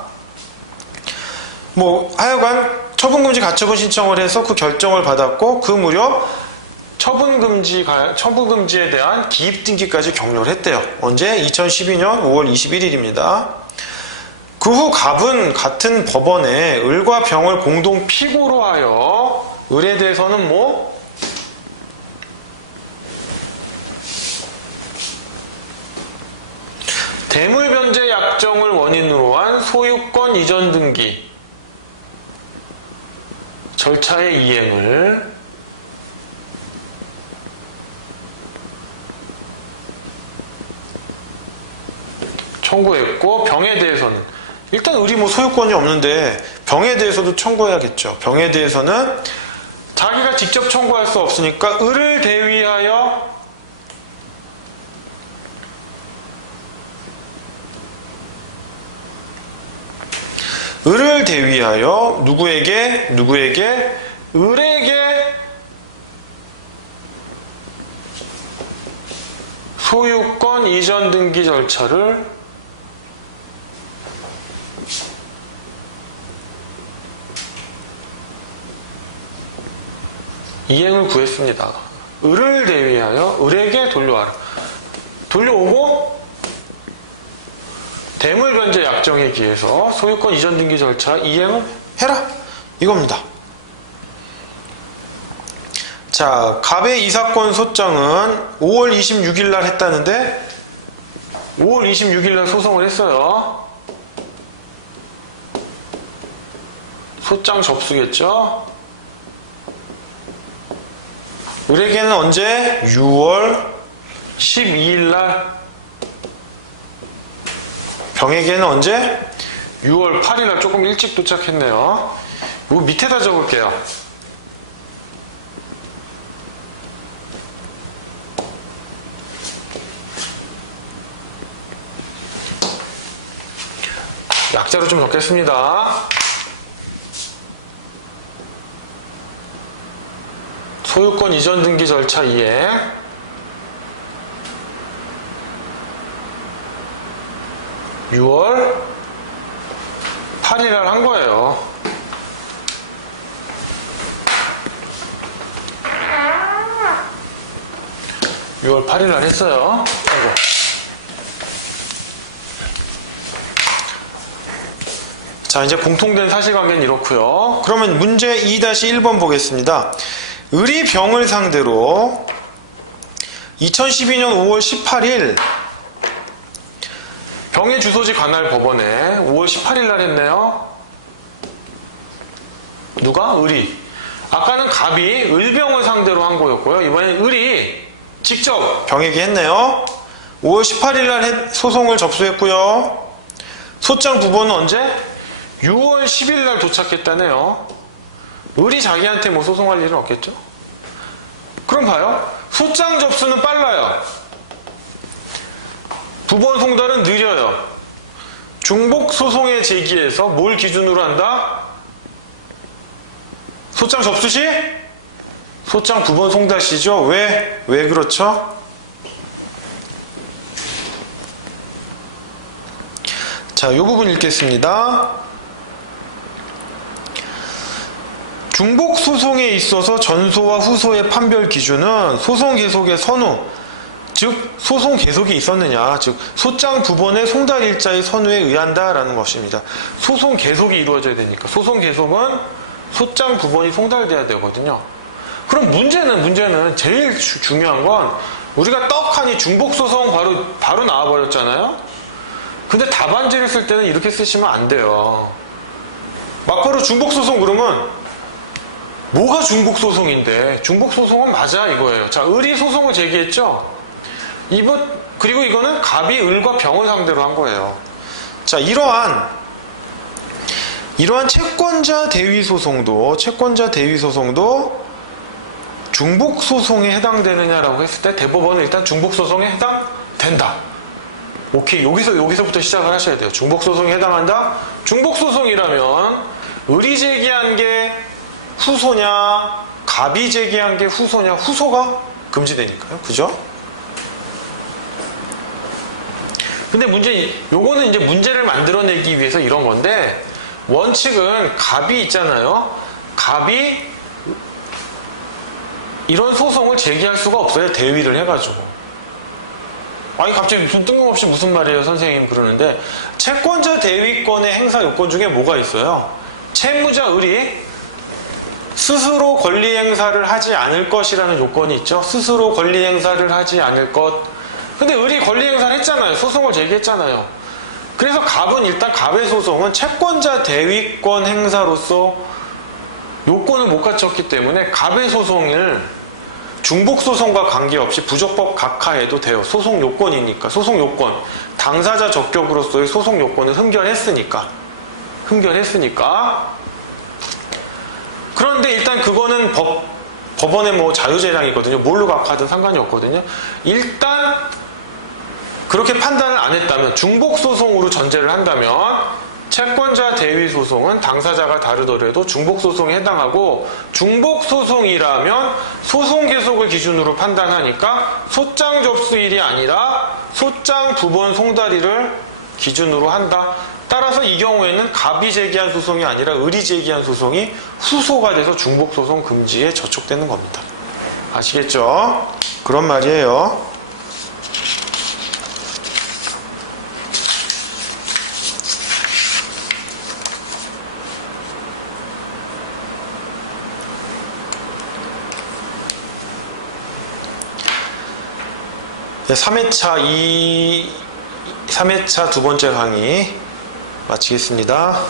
뭐 하여간 처분금지 가처분 신청을 해서 그 결정을 받았고, 그 무렵 처분금지에 대한 기입등기까지 격려를 했대요. 언제? 2012년 5월 21일입니다. 그 후 갑은 같은 법원에 을과 병을 공동 피고로 하여 을에 대해서는 뭐 대물변제 약정을 원인으로 한 소유권 이전 등기 절차의 이행을 청구했고, 병에 대해서는 일단 을이 뭐 소유권이 없는데 병에 대해서도 청구해야겠죠. 병에 대해서는 자기가 직접 청구할 수 없으니까 을을 대위하여 누구에게? 을에게 소유권 이전 등기 절차를 이행을 구했습니다. 을을 대위하여 을에게 돌려와라. 돌려오고 대물변제 약정에 기해서 소유권 이전 등기 절차 이행을 해라. 이겁니다. 자, 갑의 이 사건 소장은 5월 26일 날 했다는데 5월 26일 날 소송을 했어요. 소장 접수겠죠? 을에게는 언제? 6월 12일 날. 병에게는 언제? 6월 8일 날 조금 일찍 도착했네요. 이거 밑에다 적을게요. 약자로 좀 적겠습니다. 소유권 이전 등기 절차 이행. (6월 8일) 날 한 거예요. (6월 8일) 날 했어요. 아이고. 자, 이제 공통된 사실관계는 이렇고요. 그러면 문제 2-1번 보겠습니다. 을이 병을 상대로 2012년 5월 18일 병의 주소지 관할 법원에 5월 18일 날 했네요. 누가? 을이. 아까는 갑이 을병을 상대로 한 거였고요. 이번엔 을이 직접 병에게 했네요. 5월 18일 날 소송을 접수했고요. 소장 부본은 언제? 6월 10일 날 도착했다네요. 을이 자기한테 뭐 소송할 일은 없겠죠? 그럼 봐요. 소장 접수는 빨라요. 부본 송달은 느려요. 중복 소송의 제기에서 뭘 기준으로 한다? 소장 접수 시? 소장 부본 송달 시죠. 왜 그렇죠? 자, 이 부분 읽겠습니다. 중복 소송에 있어서 전소와 후소의 판별 기준은 소송 계속의 선우, 즉 소송 계속이 있었느냐, 즉 소장 부본의 송달 일자의 선우에 의한다라는 것입니다. 소송 계속이 이루어져야 되니까 소송 계속은 소장 부본이 송달돼야 되거든요. 그럼 문제는 제일 중요한 건 우리가 떡하니 중복 소송 바로 나와버렸잖아요. 근데 답안지를 쓸 때는 이렇게 쓰시면 안 돼요. 막바로 중복 소송 그러면 뭐가 중복 소송인데? 중복 소송은 맞아 이거예요. 자, 을이 소송을 제기했죠. 그리고 이거는 갑이 을과 병을 상대로 한 거예요. 자, 이러한 채권자 대위 소송도 중복 소송에 해당되느냐라고 했을 때 대법원은 일단 중복 소송에 해당된다. 오케이, 여기서부터 시작을 하셔야 돼요. 중복 소송에 해당한다. 중복 소송이라면 을이 제기한 게 후소냐, 갑이 제기한 게 후소냐, 후소가 금지되니까요. 그죠? 근데 요거는 이제 문제를 만들어내기 위해서 이런 건데, 원칙은 갑이 있잖아요. 갑이 이런 소송을 제기할 수가 없어요. 대위를 해가지고. 아니, 갑자기 뜬금없이 무슨 말이에요, 선생님 그러는데, 채권자 대위권의 행사 요건 중에 뭐가 있어요? 채무자 을이 스스로 권리 행사를 하지 않을 것이라는 요건이 있죠. 스스로 권리 행사를 하지 않을 것. 근데 을이 권리 행사를 했잖아요. 소송을 제기했잖아요. 그래서 갑의 소송은 채권자 대위권 행사로서 요건을 못 갖췄기 때문에 갑의 소송을 중복 소송과 관계없이 부적법 각하해도 돼요. 소송 요건이니까. 소송 요건. 당사자 적격으로서의 소송 요건을 흠결했으니까. 그런데 일단 그거는 법원의 뭐 자유재량이거든요. 뭘로 각하든 상관이 없거든요. 일단 그렇게 판단을 안 했다면, 중복 소송으로 전제를 한다면 채권자 대위 소송은 당사자가 다르더라도 중복 소송에 해당하고, 중복 소송이라면 소송 계속을 기준으로 판단하니까 소장 접수일이 아니라 소장 부본 송달일을 기준으로 한다. 따라서 이 경우에는 갑이 제기한 소송이 아니라 을이 제기한 소송이 후소가 돼서 중복 소송 금지에 저촉되는 겁니다. 아시겠죠? 그런 말이에요. 네, 3회차 두 번째 강의 마치겠습니다.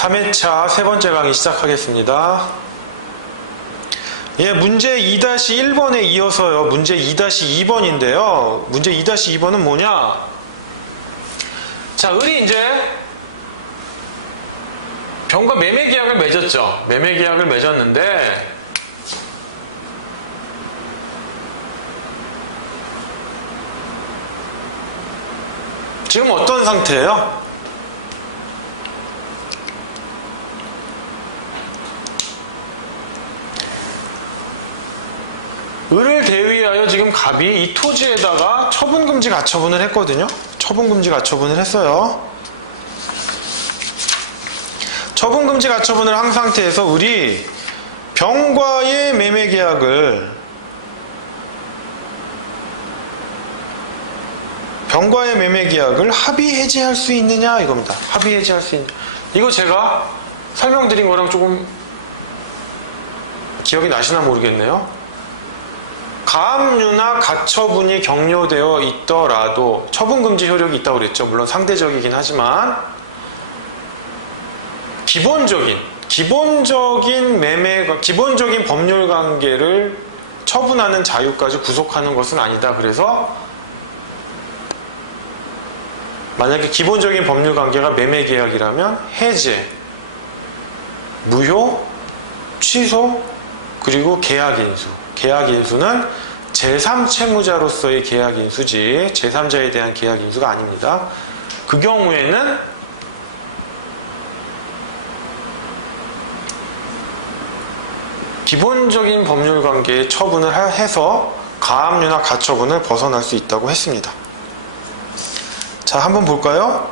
3회차 세 번째 강의 시작하겠습니다. 예, 문제 2-1번에 이어서요. 문제 2-2번인데요. 문제 2-2번은 뭐냐? 자, 을이 이제 병과 매매 계약을 맺었죠. 매매 계약을 맺었는데 지금 어떤 상태예요? 을을 대위하여 지금 갑이 이 토지에다가 처분금지 가처분을 했거든요. 처분금지 가처분을 했어요. 처분금지 가처분을 한 상태에서 을이 병과의 매매 계약을 합의 해지할 수 있느냐 이겁니다. 합의 해지할 수 있느냐. 이거 제가 설명드린 거랑 조금 기억이 나시나 모르겠네요. 가압류나 가처분이 격려되어 있더라도 처분금지 효력이 있다고 그랬죠. 물론 상대적이긴 하지만 기본적인 법률 관계를 처분하는 자유까지 구속하는 것은 아니다. 그래서 만약에 기본적인 법률 관계가 매매 계약이라면 해제, 무효, 취소, 그리고 계약인수. 계약인수는 제3채무자로서의 계약인수지 제3자에 대한 계약인수가 아닙니다. 그 경우에는 기본적인 법률관계에 처분을 해서 가압류나 가처분을 벗어날 수 있다고 했습니다. 자, 한번 볼까요?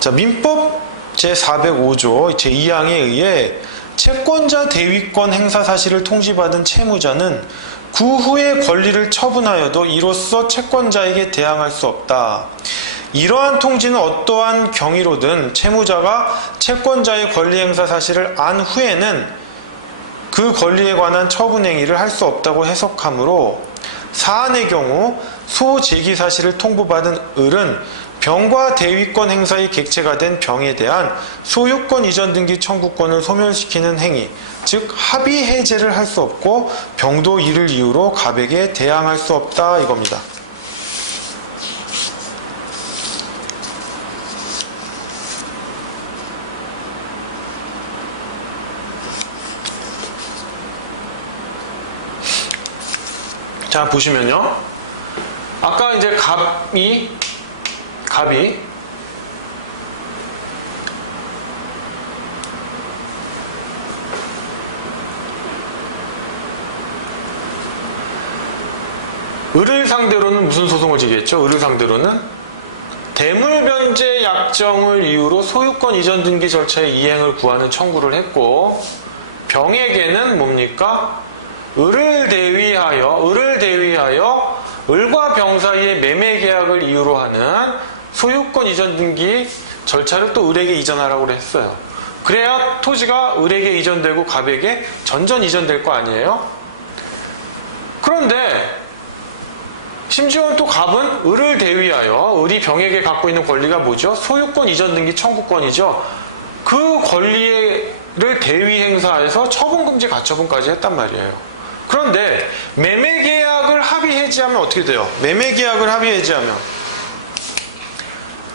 자, 민법 제405조 제2항에 의해 채권자 대위권 행사 사실을 통지받은 채무자는 그 후에 권리를 처분하여도 이로써 채권자에게 대항할 수 없다. 이러한 통지는 어떠한 경위로든 채무자가 채권자의 권리 행사 사실을 안 후에는 그 권리에 관한 처분 행위를 할 수 없다고 해석하므로 사안의 경우 소제기 사실을 통보받은 을은 병과 대위권 행사의 객체가 된 병에 대한 소유권 이전 등기 청구권을 소멸시키는 행위, 즉 합의 해제를 할 수 없고 병도 이를 이유로 갑에게 대항할 수 없다 이겁니다. 자, 보시면요. 아까 이제 갑이 을을 상대로는 무슨 소송을 제기했죠? 을을 상대로는 대물변제 약정을 이유로 소유권 이전 등기 절차의 이행을 구하는 청구를 했고, 병에게는 뭡니까? 을을 대위하여 을과 병 사이의 매매 계약을 이유로 하는 소유권 이전 등기 절차를 또 을에게 이전하라고 했어요. 그래야 토지가 을에게 이전되고 갑에게 전전 이전될 거 아니에요? 그런데 심지어 또 갑은 을을 대위하여 을이 병에게 갖고 있는 권리가 뭐죠? 소유권 이전 등기 청구권이죠. 그 권리를 대위 행사해서 처분금지 가처분까지 했단 말이에요. 그런데 매매 계약을 합의 해지하면 어떻게 돼요? 매매 계약을 합의 해지하면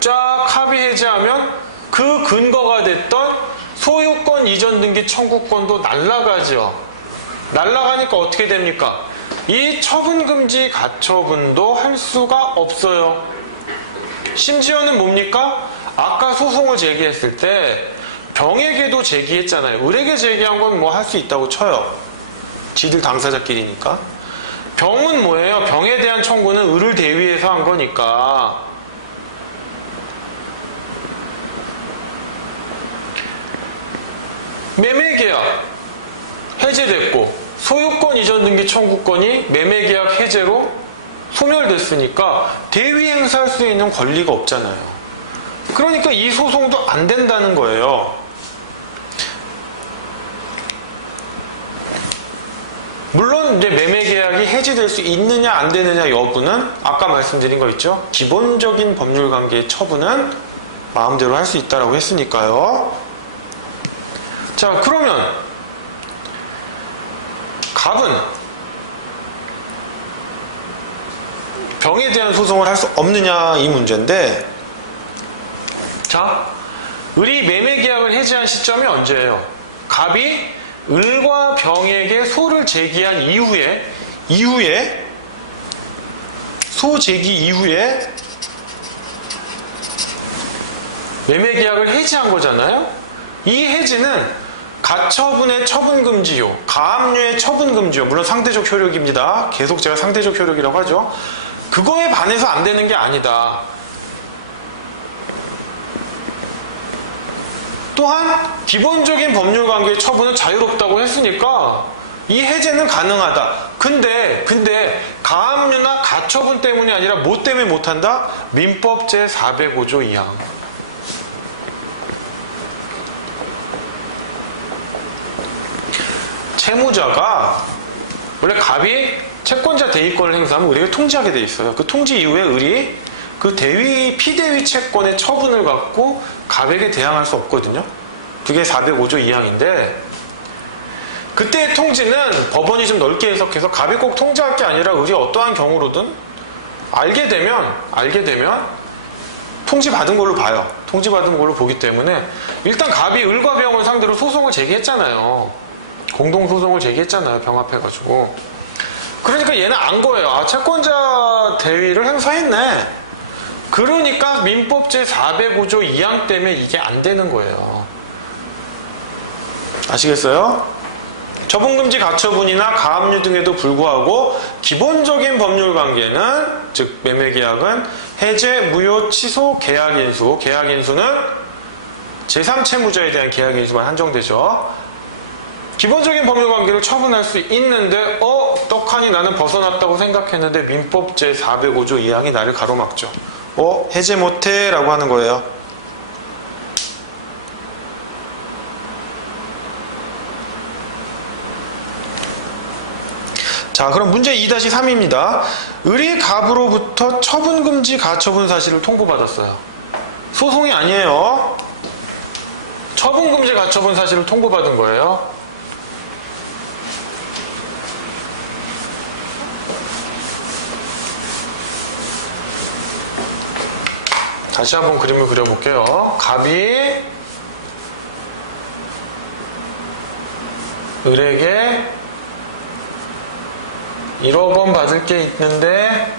쫙 합의 해지하면 그 근거가 됐던 소유권 이전 등기 청구권도 날아가죠. 날아가니까 어떻게 됩니까? 이 처분금지 가처분도 할 수가 없어요. 심지어는 뭡니까? 아까 소송을 제기했을 때 병에게도 제기했잖아요. 을에게 제기한 건 뭐 할 수 있다고 쳐요. 지들 당사자끼리니까. 병은 뭐예요? 병에 대한 청구는 을을 대위해서 한 거니까. 매매계약 해제됐고 소유권 이전 등기 청구권이 매매계약 해제로 소멸됐으니까 대위 행사할 수 있는 권리가 없잖아요. 그러니까 이 소송도 안 된다는 거예요. 물론 이제 매매 계약이 해지될 수 있느냐 안 되느냐 여부는 아까 말씀드린 거 있죠. 기본적인 법률 관계의 처분은 마음대로 할 수 있다라고 했으니까요. 자, 그러면 갑은 병에 대한 소송을 할 수 없느냐 이 문제인데, 자, 을이 매매 계약을 해지한 시점이 언제예요? 갑이 을과 병에게 소를 제기한 이후에 소 제기 이후에 매매 계약을 해지한 거잖아요. 이 해지는 가처분의 처분금지요, 가압류의 처분금지요, 물론 상대적 효력입니다. 계속 제가 상대적 효력이라고 하죠. 그거에 반해서 안 되는 게 아니다. 또한 기본적인 법률관계의 처분은 자유롭다고 했으니까 이 해제는 가능하다. 근데 가압류나 가처분 때문이 아니라 뭐 때문에 못한다? 민법 제405조 2항. 채무자가 원래 갑이 채권자 대위권을 행사하면 우리가 통지하게 돼 있어요. 그 통지 이후에 을이 그 피대위 채권의 처분을 갖고 갑에게 대항할 수 없거든요. 그게 405조 2항인데, 그때의 통지는 법원이 좀 넓게 해석해서 갑이 꼭 통지할 게 아니라 을이 어떠한 경우로든 알게 되면 통지받은 걸로 봐요. 통지받은 걸로 보기 때문에 일단 갑이 을과 병을 상대로 소송을 제기했잖아요. 공동소송을 제기했잖아요. 병합해가지고. 그러니까 얘는 안 거예요. 아, 채권자 대위를 행사했네. 그러니까 민법 제405조 2항 때문에 이게 안 되는 거예요. 아시겠어요? 처분금지 가처분이나 가압류 등에도 불구하고 기본적인 법률관계는, 즉 매매계약은 해제, 무효, 취소, 계약인수. 계약인수는 제3채무자에 대한 계약인수만 한정되죠. 기본적인 법률관계를 처분할 수 있는데 떡하니 나는 벗어났다고 생각했는데 민법 제405조 2항이 나를 가로막죠. 해제 못해 라고 하는 거예요. 자, 그럼 문제 2-3입니다. 을이 갑으로부터 처분금지 가처분 사실을 통보받았어요. 소송이 아니에요. 처분금지 가처분 사실을 통보받은 거예요. 다시 한번 그림을 그려볼게요. 갑이 을에게 1억 원 받을 게 있는데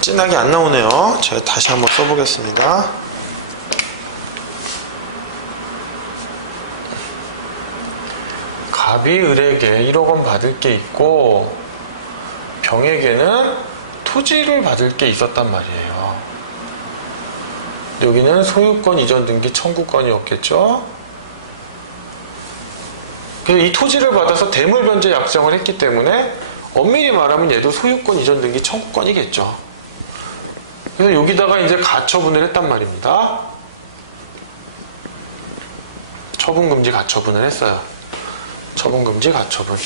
진하게 안 나오네요. 제가 다시 한번 써보겠습니다. 갑이 을에게 1억 원 받을 게 있고 병에게는 토지를 받을 게 있었단 말이에요. 여기는 소유권 이전 등기 청구권이었겠죠. 그래서 이 토지를 받아서 대물변제 약정을 했기 때문에 엄밀히 말하면 얘도 소유권 이전 등기 청구권이겠죠. 그래서 여기다가 이제 가처분을 했단 말입니다. 처분금지 가처분을 했어요. 처분금지 가처분.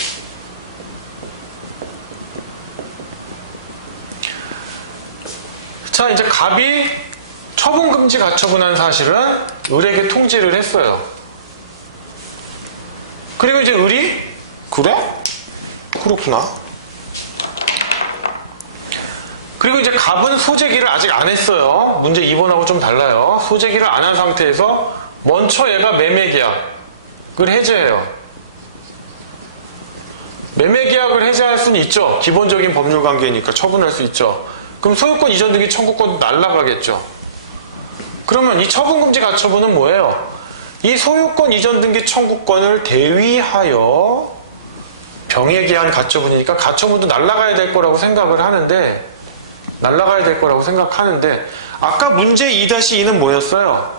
자, 이제 갑이 처분금지 가처분한 사실은 을에게 통지를 했어요. 그리고 이제 을이 그래? 그렇구나. 그리고 이제 갑은 소재기를 아직 안 했어요. 문제 2번하고 좀 달라요. 소재기를 안 한 상태에서 먼저 얘가 매매계약을 해제해요. 매매계약을 해제할 수는 있죠. 기본적인 법률관계니까 처분할 수 있죠. 그럼 소유권 이전 등기 청구권도 날라가겠죠. 그러면 이 처분금지 가처분은 뭐예요? 이 소유권 이전 등기 청구권을 대위하여 병에게 한 가처분이니까 가처분도 날라가야 될 거라고 생각을 하는데, 아까 문제 2-2는 뭐였어요?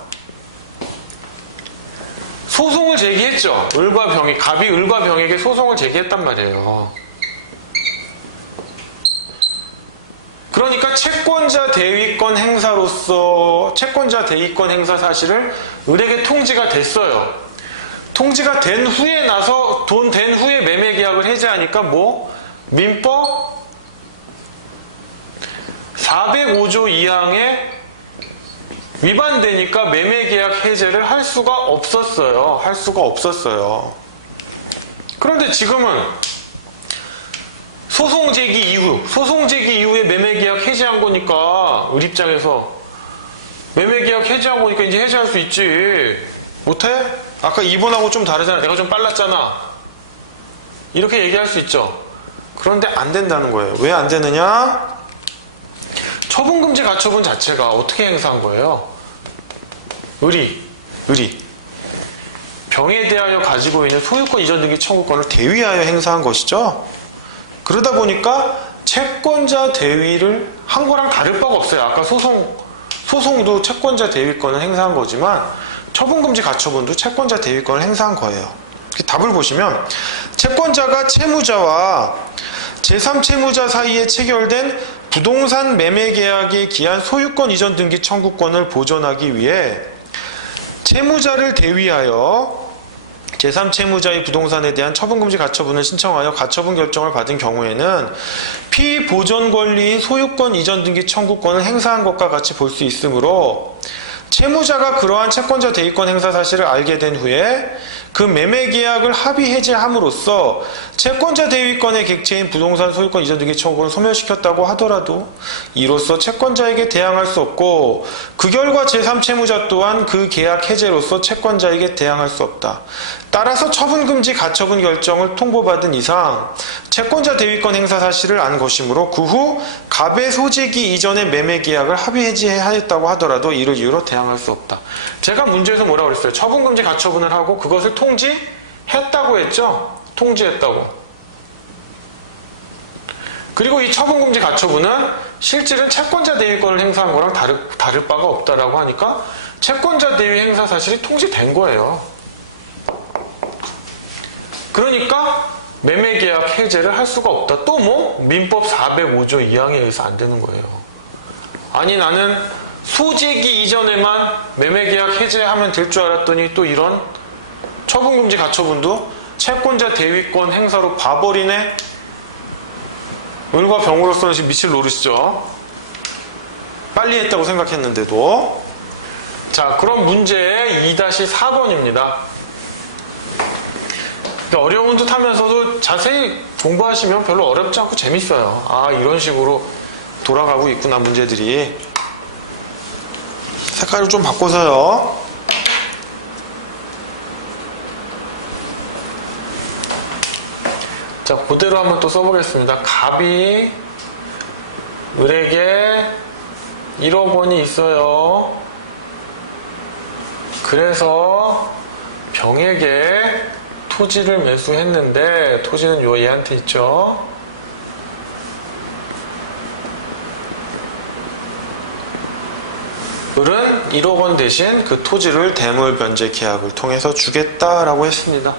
소송을 제기했죠. 갑이 을과 병에게 소송을 제기했단 말이에요. 그러니까 채권자 대위권 행사로서 채권자 대위권 행사 사실을 을에게 통지가 됐어요. 통지가 된 후에 나서 돈 된 후에 매매 계약을 해지하니까 뭐 민법 405조 2항에 위반되니까 매매 계약 해제를 할 수가 없었어요. 할 수가 없었어요. 그런데 지금은 소송 제기 이후에 매매 계약 해지한 거니까 우리 입장에서 매매 계약 해지한 거니까 이제 해지할 수 있지. 못해? 아까 2번하고 좀 다르잖아. 내가 좀 빨랐잖아. 이렇게 얘기할 수 있죠. 그런데 안 된다는 거예요. 왜 안 되느냐? 처분금지 가처분 자체가 어떻게 행사한 거예요? 의리. 병에 대하여 가지고 있는 소유권 이전 등기 청구권을 대위하여 행사한 것이죠. 그러다 보니까 채권자 대위를 한 거랑 다를 바가 없어요. 아까 소송도 채권자 대위권을 행사한 거지만 처분금지 가처분도 채권자 대위권을 행사한 거예요. 답을 보시면 채권자가 채무자와 제3채무자 사이에 체결된 부동산 매매 계약에 기한 소유권 이전 등기 청구권을 보존하기 위해 채무자를 대위하여 제3채무자의 부동산에 대한 처분금지 가처분을 신청하여 가처분 결정을 받은 경우에는 피보존 권리인 소유권 이전 등기 청구권을 행사한 것과 같이 볼 수 있으므로 채무자가 그러한 채권자 대위권 행사 사실을 알게 된 후에 그 매매 계약을 합의 해지함으로써 채권자 대위권의 객체인 부동산 소유권 이전 등기 청구권을 소멸시켰다고 하더라도 이로써 채권자에게 대항할 수 없고 그 결과 제3채무자 또한 그 계약 해제로서 채권자에게 대항할 수 없다. 따라서 처분금지 가처분 결정을 통보받은 이상 채권자 대위권 행사 사실을 안 것이므로 그 후 갑의 소재기 이전의 매매 계약을 합의 해지하였다고 하더라도 이를 이유로 대항할 수 없다. 제가 문제에서 뭐라고 그랬어요? 처분금지 가처분을 하고 그것을 통지했다고 했죠? 통지했다고. 그리고 이 처분금지 가처분은 실질은 채권자 대위권을 행사한 거랑 다를 바가 없다라고 하니까 채권자 대위 행사 사실이 통지된 거예요. 그러니까 매매계약 해제를 할 수가 없다. 또 뭐? 민법 405조 2항에 의해서 안 되는 거예요. 아니 나는 소재기 이전에만 매매계약 해제하면 될 줄 알았더니 또 이런 처분금지 가처분도 채권자 대위권 행사로 봐버리네. 을과 병으로서는 지금 미칠 노릇이죠. 빨리 했다고 생각했는데도. 자, 그럼 문제 2-4번입니다. 어려운 듯 하면서도 자세히 공부하시면 별로 어렵지 않고 재밌어요. 아, 이런 식으로 돌아가고 있구나, 문제들이. 색깔을 좀 바꿔서요. 자, 그대로 한번 또 써보겠습니다. 갑이 을에게 1억 원이 있어요. 그래서 병에게 토지를 매수했는데 토지는 요 얘한테 있죠. 을은 1억 원 대신 그 토지를 대물 변제 계약을 통해서 주겠다라고 했습니다.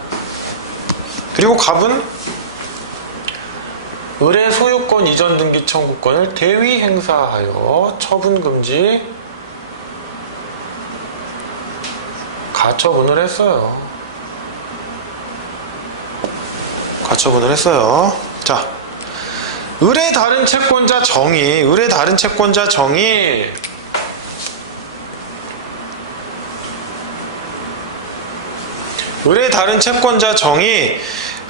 그리고 갑은 을의 소유권 이전 등기 청구권을 대위 행사하여 처분금지 가처분을 했어요. 가처분을 했어요. 자, 을의 다른 채권자 정의,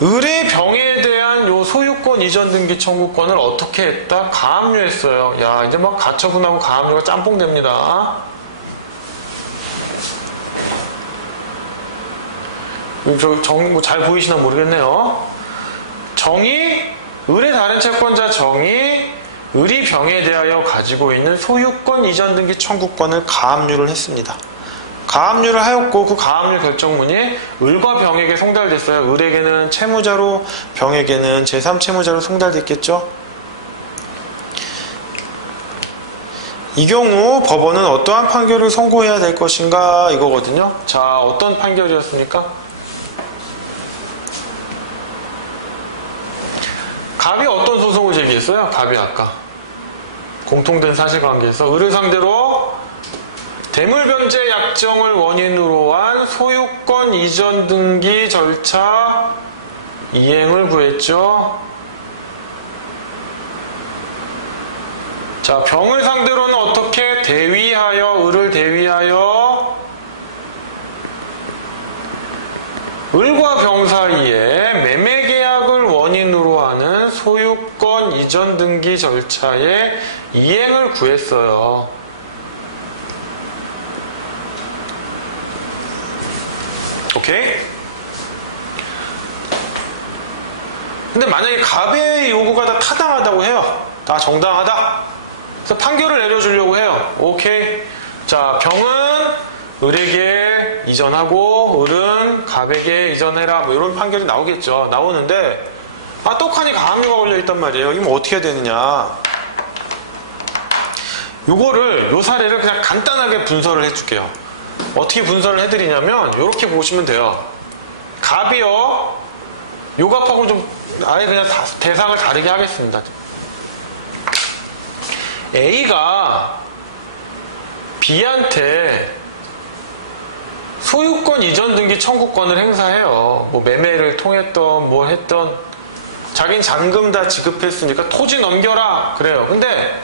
을의 병에 대한 요 소유권 이전 등기 청구권을 어떻게 했다? 가압류했어요. 야, 이제 막 가처분하고 가압류가 짬뽕 됩니다. 뭐 잘 보이시나 모르겠네요. 을의 다른 채권자 정의, 을이 병에 대하여 가지고 있는 소유권 이전 등기 청구권을 가압류를 했습니다. 가압류를 하였고 그 가압류 결정문이 을과 병에게 송달됐어요. 을에게는 채무자로, 병에게는 제3채무자로 송달됐겠죠. 이 경우 법원은 어떠한 판결을 선고해야 될 것인가 이거거든요. 자, 어떤 판결이었습니까? 갑이 어떤 소송을 제기했어요? 갑이 아까 공통된 사실관계에서 을을 상대로 대물변제 약정을 원인으로 한 소유권 이전 등기 절차 이행을 구했죠. 자, 병을 상대로는 어떻게 대위하여, 을을 대위하여 을과 병 사이에 매매 계약을 원인으로 하는 소유권 이전 등기 절차의 이행을 구했어요. 오케이? 근데 만약에 갑의 요구가 다 타당하다고 해요. 다 정당하다. 그래서 판결을 내려주려고 해요. 오케이. 자, 병은 을에게 이전하고 을은 갑에게 이전해라. 뭐 이런 판결이 나오겠죠. 나오는데 떡하니 가압류가 걸려있단 말이에요. 이거 어떻게 해야 되느냐. 요 사례를 그냥 간단하게 분석을 해줄게요. 어떻게 분석을 해드리냐면 이렇게 보시면 돼요. 갑이요. 요 갑하고 좀 아예 그냥 대상을 다르게 하겠습니다. A가 B한테 소유권 이전 등기 청구권을 행사해요. 뭐 매매를 통했던 뭘 했던 자긴 잔금 다 지급했으니까 토지 넘겨라 그래요. 근데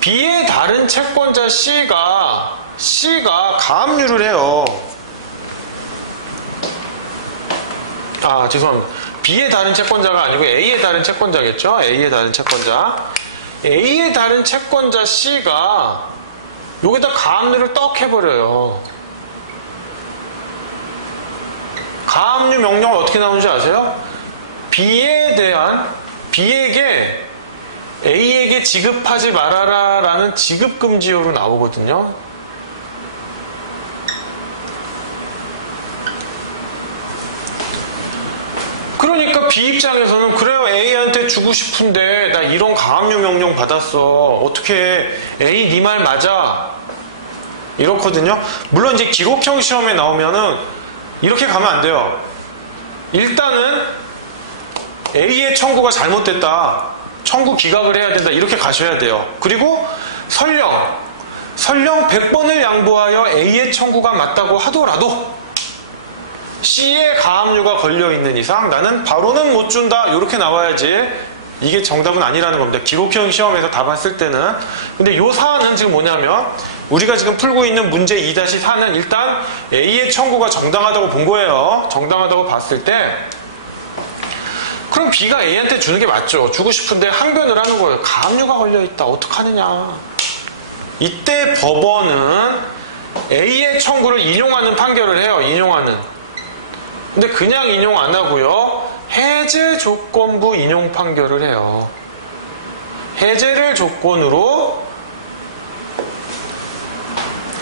B의 다른 채권자 C가 가압류를 해요. 죄송합니다. B의 다른 채권자가 아니고 A의 다른 채권자겠죠. A의 다른 채권자 C가 여기다 가압류를 떡 해버려요. 가압류 명령은 어떻게 나오는지 아세요? B에게 A에게 지급하지 말아라 라는 지급금지어로 나오거든요. 그러니까 B 입장에서는 그래요. A한테 주고 싶은데 나 이런 가압류 명령 받았어. 어떻게 A 네 말 맞아. 이렇거든요. 물론 이제 기록형 시험에 나오면은 이렇게 가면 안 돼요. 일단은 A의 청구가 잘못됐다. 청구 기각을 해야 된다. 이렇게 가셔야 돼요. 그리고 설령 100번을 양보하여 A의 청구가 맞다고 하더라도 C의 가압류가 걸려있는 이상 나는 바로는 못 준다. 이렇게 나와야지 이게 정답은 아니라는 겁니다. 기록형 시험에서 다 봤을 때는. 근데 이 사안은 지금 뭐냐면 우리가 지금 풀고 있는 문제 2-4는 일단 A의 청구가 정당하다고 본 거예요. 정당하다고 봤을 때 그럼 B가 A한테 주는 게 맞죠. 주고 싶은데 항변을 하는 거예요. 가압류가 걸려있다. 어떡하느냐. 이때 법원은 A의 청구를 인용하는 판결을 해요. 근데 그냥 인용 안 하고요. 해제 조건부 인용 판결을 해요. 해제를 조건으로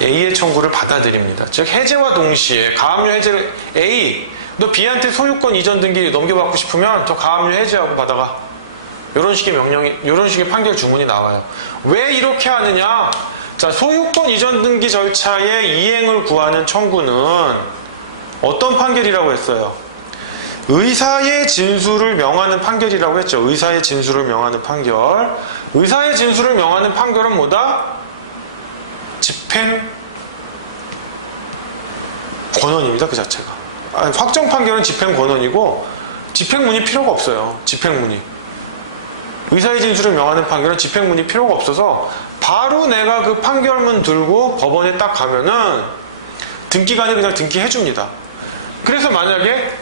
A의 청구를 받아들입니다. 즉 해제와 동시에 가압류 해제를 A 너 B한테 소유권 이전 등기 넘겨받고 싶으면 저 가압류 해제하고 받아가. 이런 식의 판결 주문이 나와요. 왜 이렇게 하느냐? 자, 소유권 이전 등기 절차의 이행을 구하는 청구는 어떤 판결이라고 했어요? 의사의 진술을 명하는 판결이라고 했죠. 의사의 진술을 명하는 판결. 의사의 진술을 명하는 판결은 뭐다? 집행 권원입니다. 그 자체가. 확정 판결은 집행 권원이고 집행문이 필요가 없어요. 집행문이. 의사의 진술을 명하는 판결은 집행문이 필요가 없어서 바로 내가 그 판결문 들고 법원에 딱 가면은 등기관이 그냥 등기해줍니다. 그래서 만약에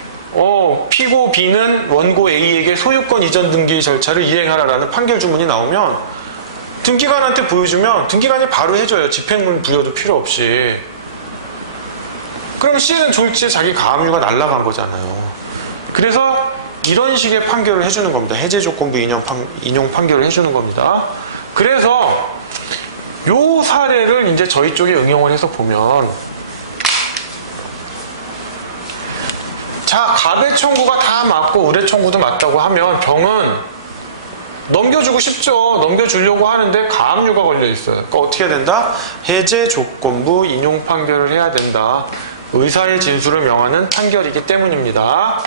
피고 B는 원고 A에게 소유권 이전 등기 절차를 이행하라라는 판결 주문이 나오면 등기관한테 보여주면 등기관이 바로 해줘요. 집행문 부여도 필요 없이. 그럼 C는 졸지에 자기 가압류가 날아간 거잖아요. 그래서 이런 식의 판결을 해주는 겁니다. 해제 조건부 인용 판결을 해주는 겁니다. 그래서 요 사례를 이제 저희 쪽에 응용을 해서 보면 자, 갑의 청구가 다 맞고 을의 청구도 맞다고 하면 병은 넘겨주고 싶죠. 넘겨주려고 하는데 가압류가 걸려 있어요. 그러니까 어떻게 해야 된다? 해제 조건부 인용 판결을 해야 된다. 의사의 진술을 명하는 판결이기 때문입니다.